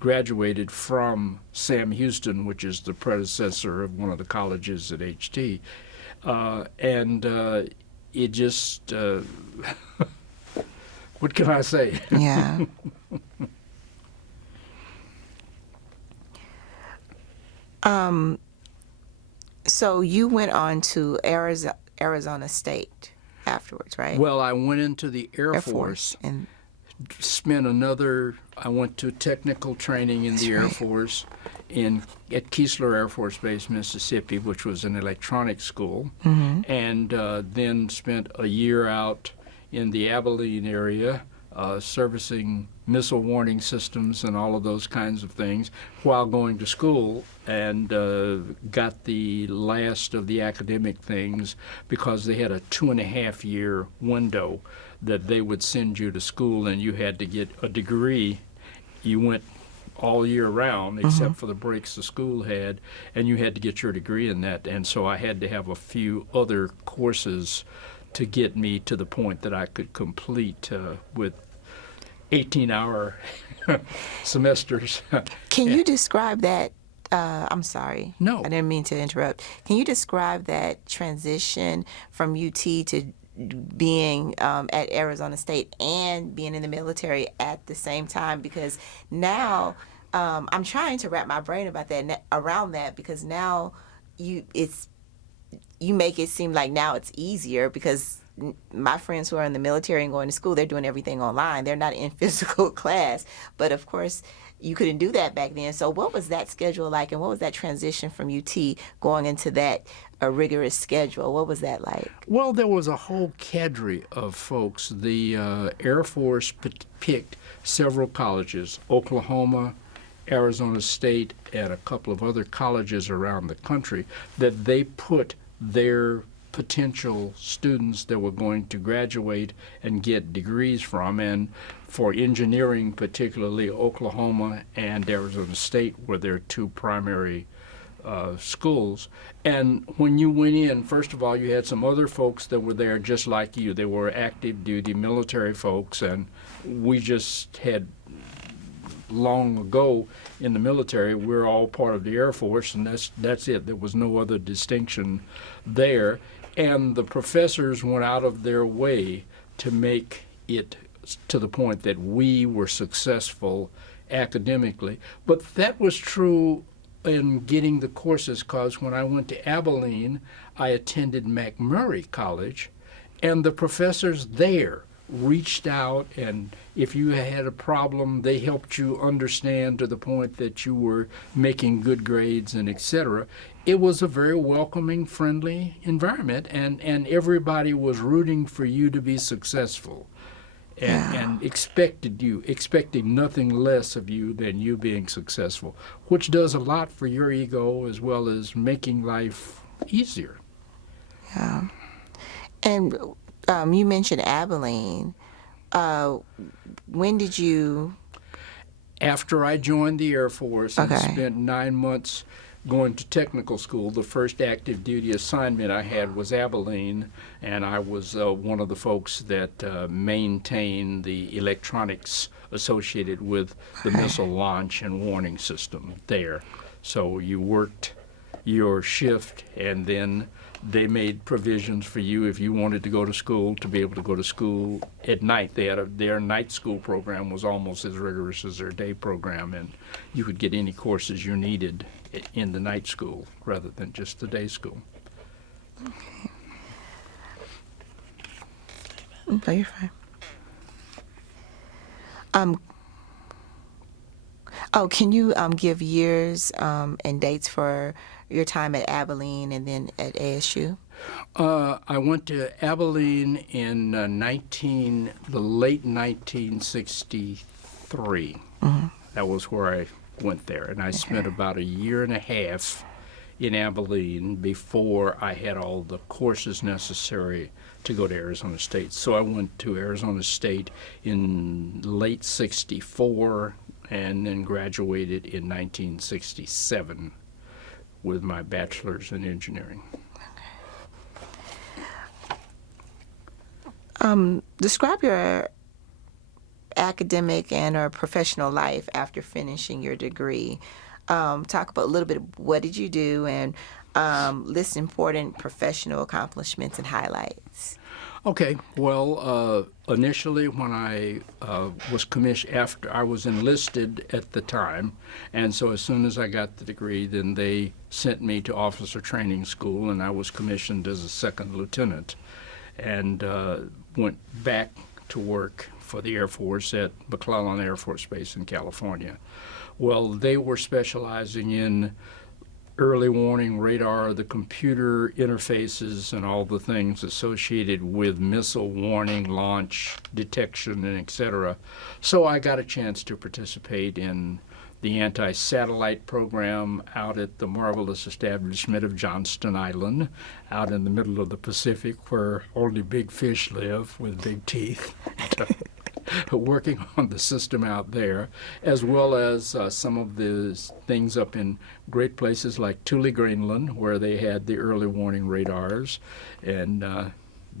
graduated from Sam Houston, which is the predecessor of one of the colleges at HT. It just, what can I say? Yeah. So you went on to Arizona State afterwards, right? Well, I went into the Air Force and I went to technical training in the Air Force at Keesler Air Force Base, Mississippi, which was an electronics school, and then spent a year out in the Abilene area servicing missile warning systems and all of those kinds of things while going to school, and got the last of the academic things because they had a 2.5-year window that they would send you to school, and you had to get a degree. You went all year round except for the breaks the school had, and you had to get your degree in that. And so I had to have a few other courses to get me to the point that I could complete with 18-hour semesters. Can you describe that? I'm sorry. No. I didn't mean to interrupt. Can you describe that transition from UT to being at Arizona State and being in the military at the same time? Because now I'm trying to wrap my brain around that, because now you make it seem like now it's easier, because my friends who are in the military and going to school, they're doing everything online. They're not in physical class. But of course, you couldn't do that back then. So what was that schedule like, and what was that transition from UT going into that rigorous schedule? What was that like? Well, there was a whole cadre of folks. The Air Force picked several colleges, Oklahoma, Arizona State, and a couple of other colleges around the country, that they put their potential students that were going to graduate and get degrees from. And for engineering particularly, Oklahoma and Arizona State were their two primary schools. And when you went in, first of all, you had some other folks that were there just like you. They were active duty military folks, and we just had long ago in the military, we're all part of the Air Force, and that's it. There was no other distinction there. And the professors went out of their way to make it to the point that we were successful academically. But that was true in getting the courses, because when I went to Abilene, I attended McMurray College, and the professors there reached out, and if you had a problem, they helped you understand to the point that you were making good grades and etc. It was a very welcoming, friendly environment, and everybody was rooting for you to be successful, and expecting nothing less of you than you being successful, which does a lot for your ego as well as making life easier. Yeah. And you mentioned Abilene. When did you? After I joined the Air Force and spent 9 months going to technical school, the first active duty assignment I had was Abilene, and I was one of the folks that maintained the electronics associated with the missile launch and warning system there. So you worked your shift, and then they made provisions for you if you wanted to go to school to be able to go to school at night. Their night school program was almost as rigorous as their day program, and you could get any courses you needed in the night school rather than just the day school. Okay. No, you're fine. Can you give years and dates for your time at Abilene and then at ASU? I went to Abilene in the late 1963. That was where I went there, and I spent about a year and a half in Abilene before I had all the courses necessary to go to Arizona State. So I went to Arizona State in late 64 and then graduated in 1967 with my bachelor's in engineering. Describe your academic and or professional life after finishing your degree. Talk about a little bit of what did you do, and list important professional accomplishments and highlights. Okay, well, initially when I was commissioned, after I was enlisted at the time, and so as soon as I got the degree, then they sent me to officer training school, and I was commissioned as a second lieutenant, and went back to work for the Air Force at McClellan Air Force Base in California. Well, they were specializing in early warning radar, the computer interfaces, and all the things associated with missile warning, launch, detection, and etc. So I got a chance to participate in the anti-satellite program out at the marvelous establishment of Johnston Island, out in the middle of the Pacific where only big fish live with big teeth. Working on the system out there, as well as some of the things up in great places like Thule, Greenland, where they had the early warning radars, and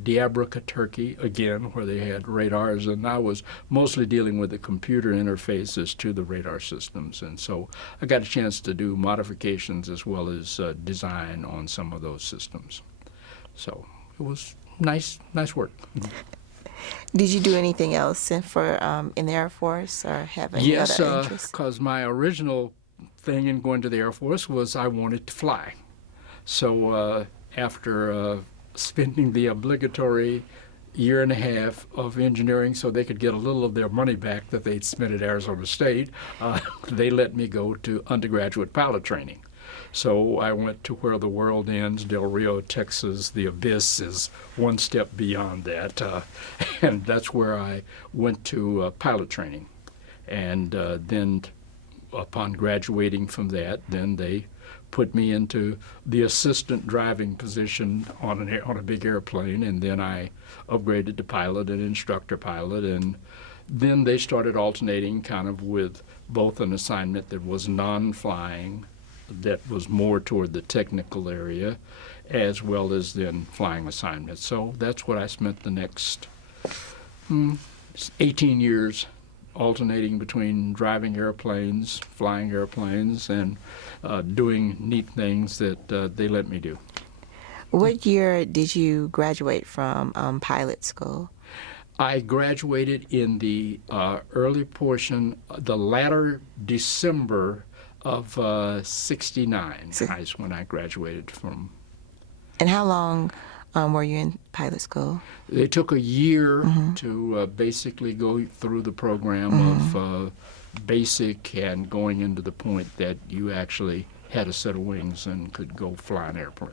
Diabrika, Turkey, again, where they had radars, and I was mostly dealing with the computer interfaces to the radar systems, and so I got a chance to do modifications as well as design on some of those systems. So it was nice work. Did you do anything else in the Air Force, or have any other interests? Because my original thing in going to the Air Force was I wanted to fly. So after spending the obligatory year and a half of engineering so they could get a little of their money back that they'd spent at Arizona State, they let me go to undergraduate pilot training. So I went to where the world ends, Del Rio, Texas. The abyss is one step beyond that. And that's where I went to pilot training. And then upon graduating from that, then they put me into the assistant driving position on a big airplane, and then I upgraded to pilot and instructor pilot, and then they started alternating kind of with both an assignment that was non-flying, that was more toward the technical area, as well as then flying assignments. So that's what I spent the next 18 years alternating between driving airplanes, flying airplanes, and doing neat things that they let me do. What year did you graduate from pilot school? I graduated in the early portion, the latter December of '69 is when I graduated from. And how long were you in pilot school? It took a year to basically go through the program of basic and going into the point that you actually had a set of wings and could go fly an airplane.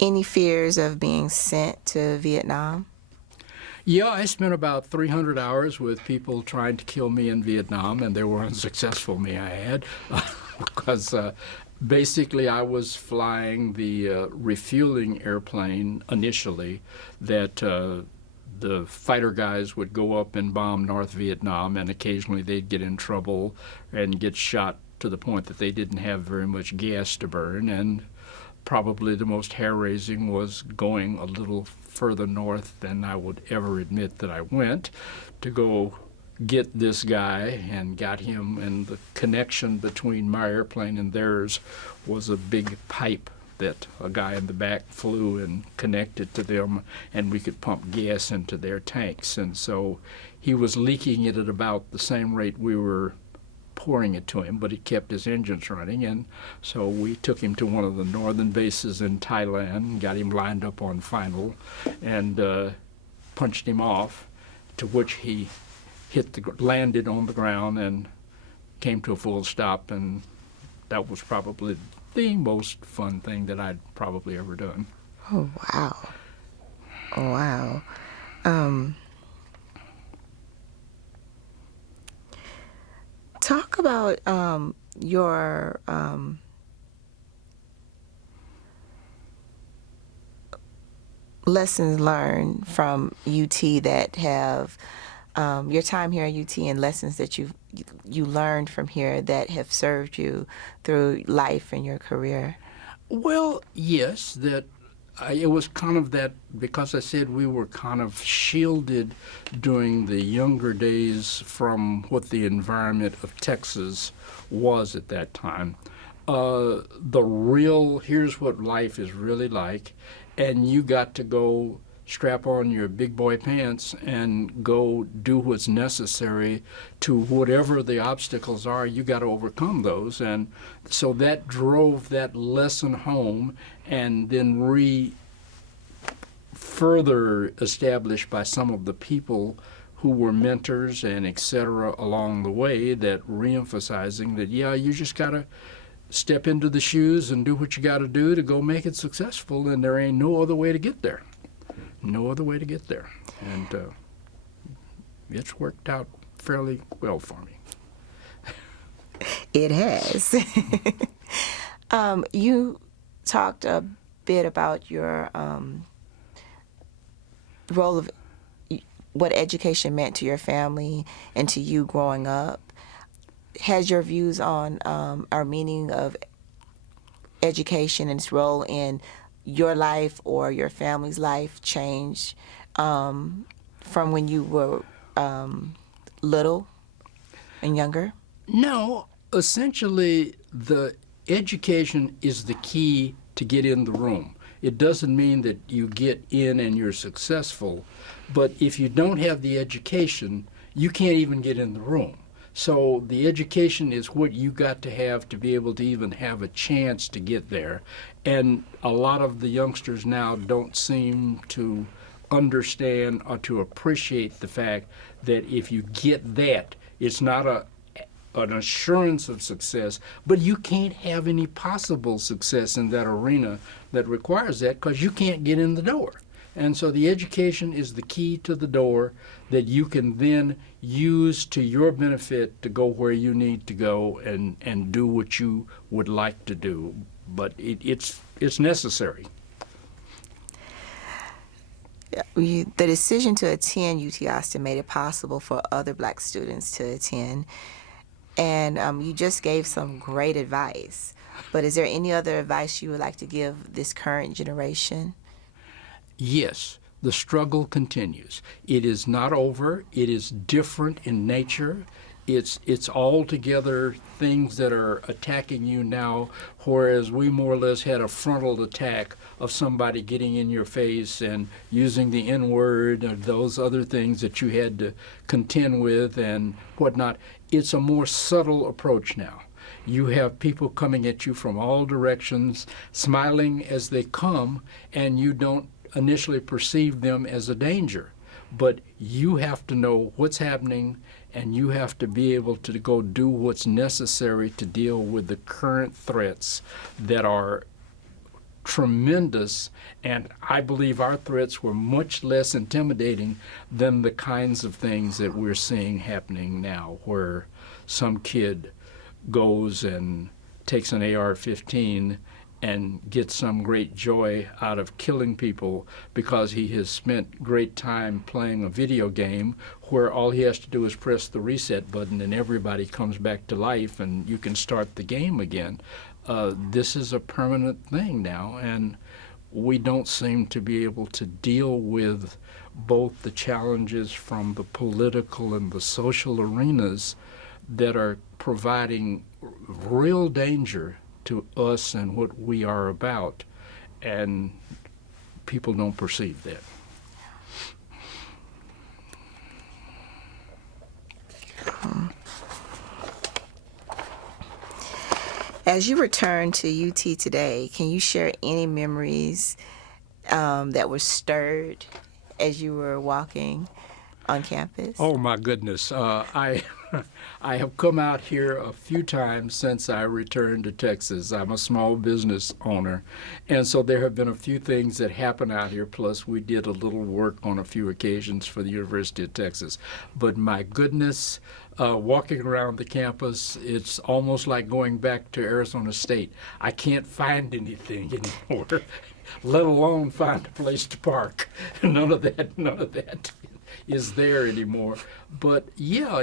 Any fears of being sent to Vietnam? Yeah, I spent about 300 hours with people trying to kill me in Vietnam, and they were unsuccessful, may I add, because basically I was flying the refueling airplane initially that the fighter guys would go up and bomb North Vietnam, and occasionally they'd get in trouble and get shot to the point that they didn't have very much gas to burn, and probably the most hair-raising was going a little further north than I would ever admit that I went to go get this guy, and got him, and the connection between my airplane and theirs was a big pipe that a guy in the back flew and connected to them, and we could pump gas into their tanks. And so he was leaking it at about the same rate we were pouring it to him, but he kept his engines running, and so we took him to one of the northern bases in Thailand, got him lined up on final, and punched him off, to which he landed on the ground and came to a full stop, and that was probably the most fun thing that I'd probably ever done. Oh, wow. Oh, wow. Talk about your lessons learned from UT that have your time here at UT, and lessons that you learned from here that have served you through life and your career. Well, yes, it was kind of that, because I said we were kind of shielded during the younger days from what the environment of Texas was at that time. Here's what life is really like, and you got to go strap on your big boy pants and go do what's necessary to whatever the obstacles are. You got to overcome those. And so that drove that lesson home, and then further established by some of the people who were mentors and et cetera along the way, that reemphasizing that, yeah, you just got to step into the shoes and do what you got to do to go make it successful, and there ain't no other way to get there. No other way to get there. And it's worked out fairly well for me. It has. You talked a bit about your role of what education meant to your family and to you growing up. Has your views on our meaning of education and its role in your life or your family's life changed from when you were little and younger? No, essentially the education is the key to get in the room. It doesn't mean that you get in and you're successful, but if you don't have the education, you can't even get in the room. So the education is what you got to have to be able to even have a chance to get there. And a lot of the youngsters now don't seem to understand or to appreciate the fact that if you get that, it's not an assurance of success, but you can't have any possible success in that arena that requires that, because you can't get in the door. And so the education is the key to the door that you can then use to your benefit to go where you need to go and do what you would like to do. But it's necessary. The decision to attend UT Austin made it possible for other black students to attend. And you just gave some great advice. But is there any other advice you would like to give this current generation? Yes, the struggle continues. It is not over. It is different in nature. It's altogether things that are attacking you now, whereas we more or less had a frontal attack of somebody getting in your face and using the N-word or those other things that you had to contend with and whatnot. It's a more subtle approach now. You have people coming at you from all directions, smiling as they come, and you don't initially perceive them as a danger. But you have to know what's happening, and you have to be able to go do what's necessary to deal with the current threats that are tremendous. And I believe our threats were much less intimidating than the kinds of things that we're seeing happening now, where some kid goes and takes an AR-15 and gets some great joy out of killing people because he has spent great time playing a video game where all he has to do is press the reset button and everybody comes back to life and you can start the game again. This is a permanent thing now, and we don't seem to be able to deal with both the challenges from the political and the social arenas that are providing real danger to us and what we are about, and people don't perceive that. As you return to UT today, can you share any memories that were stirred as you were walking on campus? Oh my goodness. I have come out here a few times since I returned to Texas. I'm a small business owner, and so there have been a few things that happen out here, plus we did a little work on a few occasions for the University of Texas. But my goodness, walking around the campus, it's almost like going back to Arizona State. I can't find anything anymore, let alone find a place to park. None of that is there anymore. But yeah,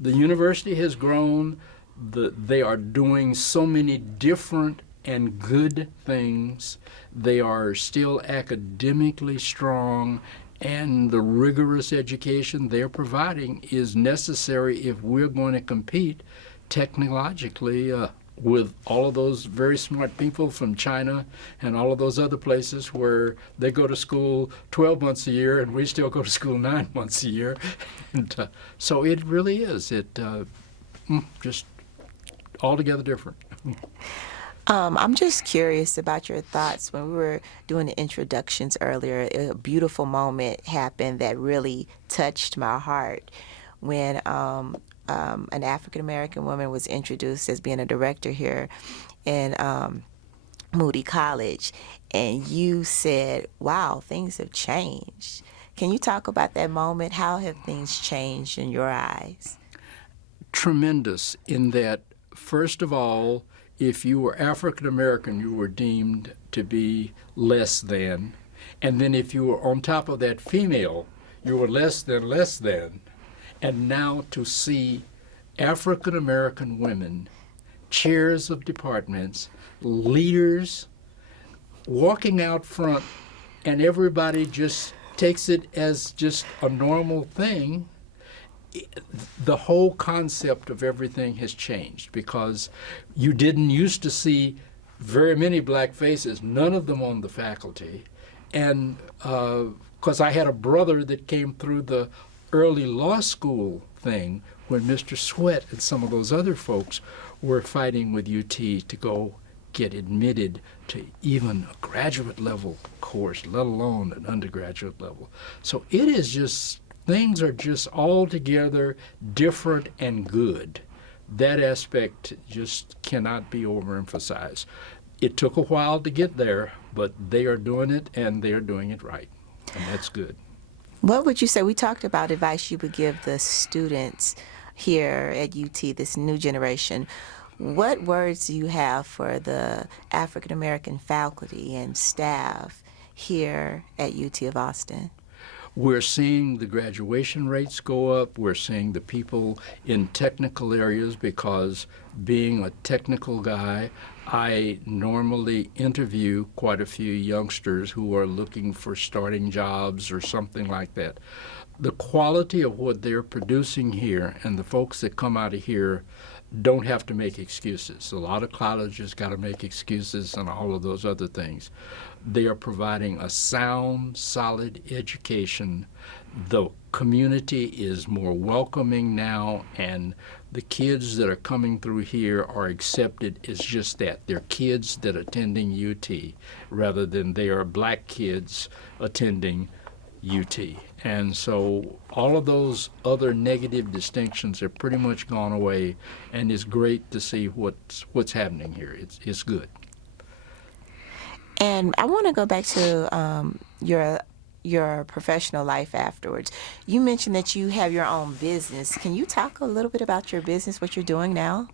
the university has grown. They are doing so many different and good things. They are still academically strong, and the rigorous education they're providing is necessary if we're going to compete technologically with all of those very smart people from China and all of those other places where they go to school 12 months a year and we still go to school 9 months a year. And so it really is. Just altogether different. I'm just curious about your thoughts. When we were doing the introductions earlier, a beautiful moment happened that really touched my heart when an African American woman was introduced as being a director here in Moody College, and you said, "Wow, things have changed." Can you talk about that moment? How have things changed in your eyes? Tremendous in that, first of all, if you were African American, you were deemed to be less than. And then if you were on top of that female, you were less than. And now to see African American women, chairs of departments, leaders, walking out front, and everybody just takes it as just a normal thing, the whole concept of everything has changed, because you didn't used to see very many black faces, none of them on the faculty. And because I had a brother that came through the early law school thing when Mr. Sweat and some of those other folks were fighting with UT to go get admitted to even a graduate level course, let alone an undergraduate level. So it is just, things are just altogether different and good. That aspect just cannot be overemphasized. It took a while to get there, but they are doing it, and they are doing it right, and that's good. What would you say? We talked about advice you would give the students here at UT, this new generation. What words do you have for the African American faculty and staff here at UT of Austin? We're seeing the graduation rates go up. We're seeing the people in technical areas, because being a technical guy, I normally interview quite a few youngsters who are looking for starting jobs or something like that. The quality of what they're producing here, and the folks that come out of here don't have to make excuses. A lot of colleges got to make excuses and all of those other things. They are providing a sound, solid education. The community is more welcoming now, and the kids that are coming through here are accepted as just that. They're kids that are attending UT, rather than they are black kids attending UT. And so all of those other negative distinctions have pretty much gone away, and it's great to see what's happening here. It's good. And I want to go back to your professional life afterwards. You mentioned that you have your own business. Can you talk a little bit about your business, what you're doing now?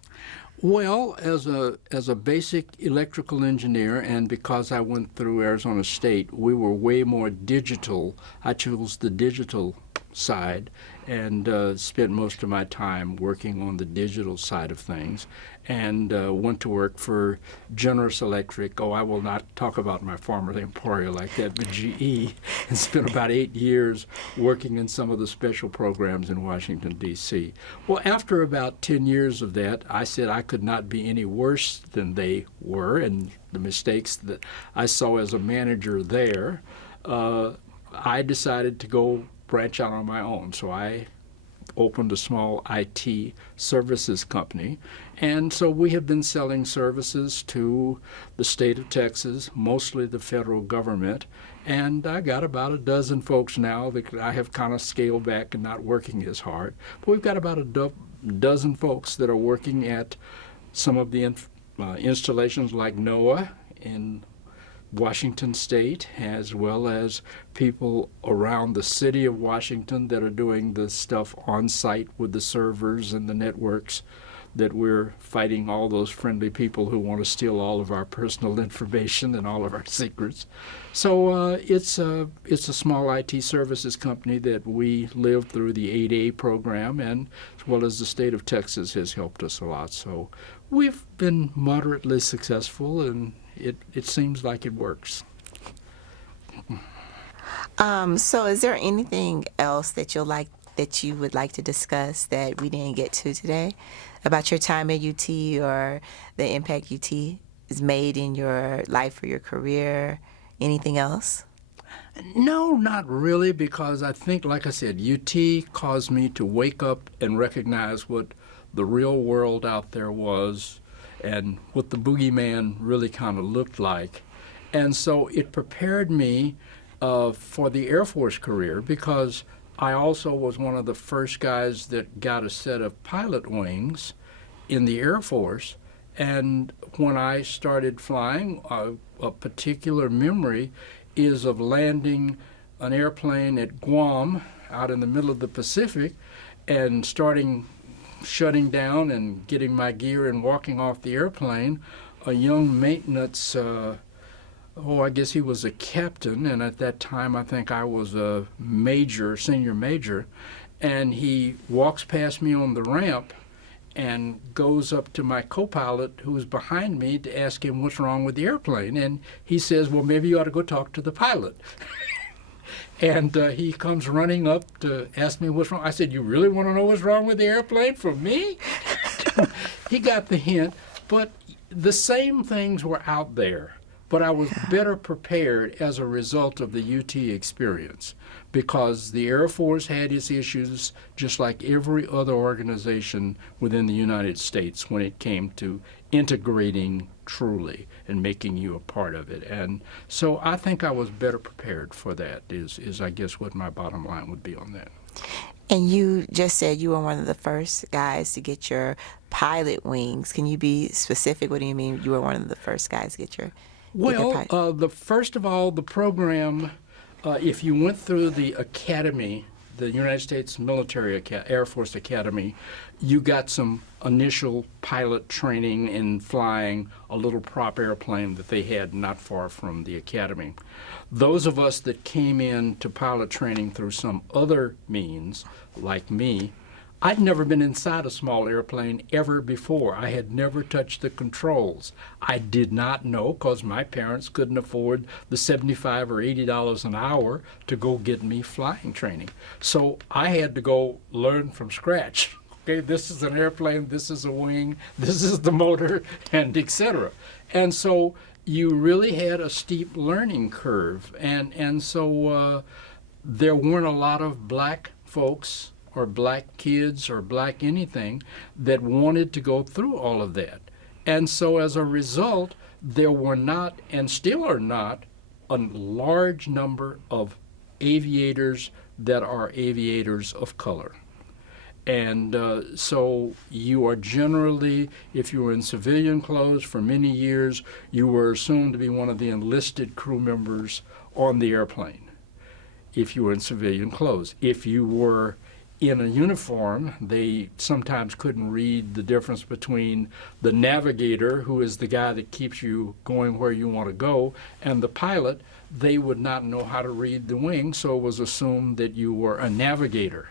Well, as a basic electrical engineer, and because I went through Arizona State, we were way more digital. I chose the digital side and spent most of my time working on the digital side of things, and went to work for Generous Electric. Oh, I will not talk about my former employer like that, but GE, and spent about 8 years working in some of the special programs in Washington, D.C. Well, after about 10 years of that, I said I could not be any worse than they were, and the mistakes that I saw as a manager there, I decided to go branch out on my own. So I opened a small IT services company, and so we have been selling services to the state of Texas, mostly the federal government, and I got about a dozen folks now that I have kind of scaled back and not working as hard. But we've got about a dozen folks that are working at some of the installations like NOAA in Washington State, as well as people around the city of Washington that are doing the stuff on site with the servers and the networks, that we're fighting all those friendly people who want to steal all of our personal information and all of our secrets. So it's a small IT services company that we live through the 8A program, and as well as the state of Texas has helped us a lot. So we've been moderately successful, and it seems like it works. So is there anything else that you would like to discuss that we didn't get to today? about your time at UT or the impact UT has made in your life or your career? Anything else? No, not really, because I think, like I said, UT caused me to wake up and recognize what the real world out there was and what the boogeyman really kind of looked like. And so it prepared me for the Air Force career, because I also was one of the first guys that got a set of pilot wings in the Air Force. And when I started flying, a particular memory is of landing an airplane at Guam out in the middle of the Pacific and shutting down and getting my gear and walking off the airplane. A young maintenance, I guess he was a captain, and at that time I think I was a major, senior major, and he walks past me on the ramp and goes up to my co-pilot who's behind me to ask him what's wrong with the airplane. And he says, well, maybe you ought to go talk to the pilot. And he comes running up to ask me what's wrong. I said, you really want to know what's wrong with the airplane from me? He got the hint, but the same things were out there. But I was better prepared as a result of the UT experience, because the Air Force had its issues just like every other organization within the United States when it came to integrating truly and making you a part of it. And so I think I was better prepared for that, is I guess what my bottom line would be on that. And you just said you were one of the first guys to get your pilot wings. Can you be specific? What do you mean you were one of the first guys to get your Well, first of all, the program, if you went through the academy, the United States Military Air Force Academy, you got some initial pilot training in flying a little prop airplane that they had not far from the academy. Those of us that came in to pilot training through some other means, like me, I'd never been inside a small airplane ever before. I had never touched the controls. I did not know, because my parents couldn't afford the $75 or $80 an hour to go get me flying training. So I had to go learn from scratch. Okay, this is an airplane, this is a wing, this is the motor, and etc. And so you really had a steep learning curve. And so there weren't a lot of black folks or black kids or black anything that wanted to go through all of that. And so as a result, there were not, and still are not, a large number of aviators that are aviators of color. And so you are generally, if you were in civilian clothes for many years, you were assumed to be one of the enlisted crew members on the airplane, if you were in civilian clothes. If you were in a uniform, they sometimes couldn't read the difference between the navigator, who is the guy that keeps you going where you want to go, and the pilot. They would not know how to read the wing, so it was assumed that you were a navigator.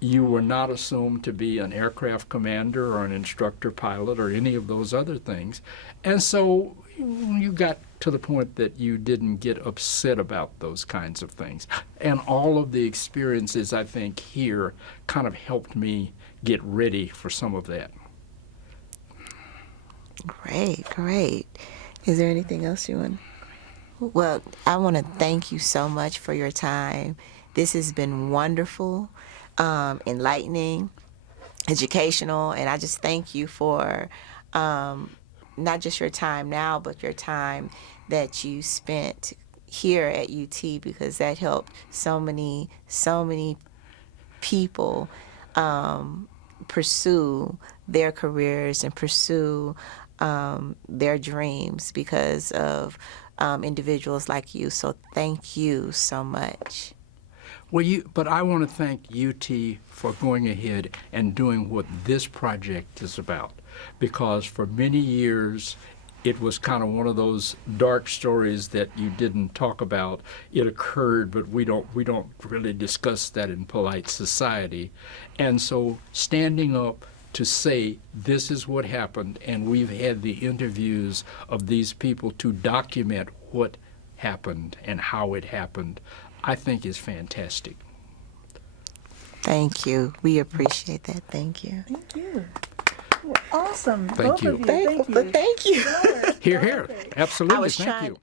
You were not assumed to be an aircraft commander or an instructor pilot or any of those other things. And so you got to the point that you didn't get upset about those kinds of things. And all of the experiences, I think, here kind of helped me get ready for some of that. Great, great. Is there anything else you want? Well, I want to thank you so much for your time. This has been wonderful, enlightening, educational, and I just thank you for not just your time now, but your time that you spent here at UT, because that helped so many people pursue their careers and pursue their dreams because of individuals like you. So thank you so much. Well, but I want to thank UT for going ahead and doing what this project is about, because for many years it was kind of one of those dark stories that you didn't talk about. It occurred, but we don't really discuss that in polite society. And so standing up to say this is what happened, and we've had the interviews of these people to document what happened and how it happened, I think is fantastic. Thank you. We appreciate that. Thank you. Thank you. Awesome. Thank Both you. of you. Thank you. Thank you. Sure. Here, here. Perfect. Absolutely. I was Thank trying. you.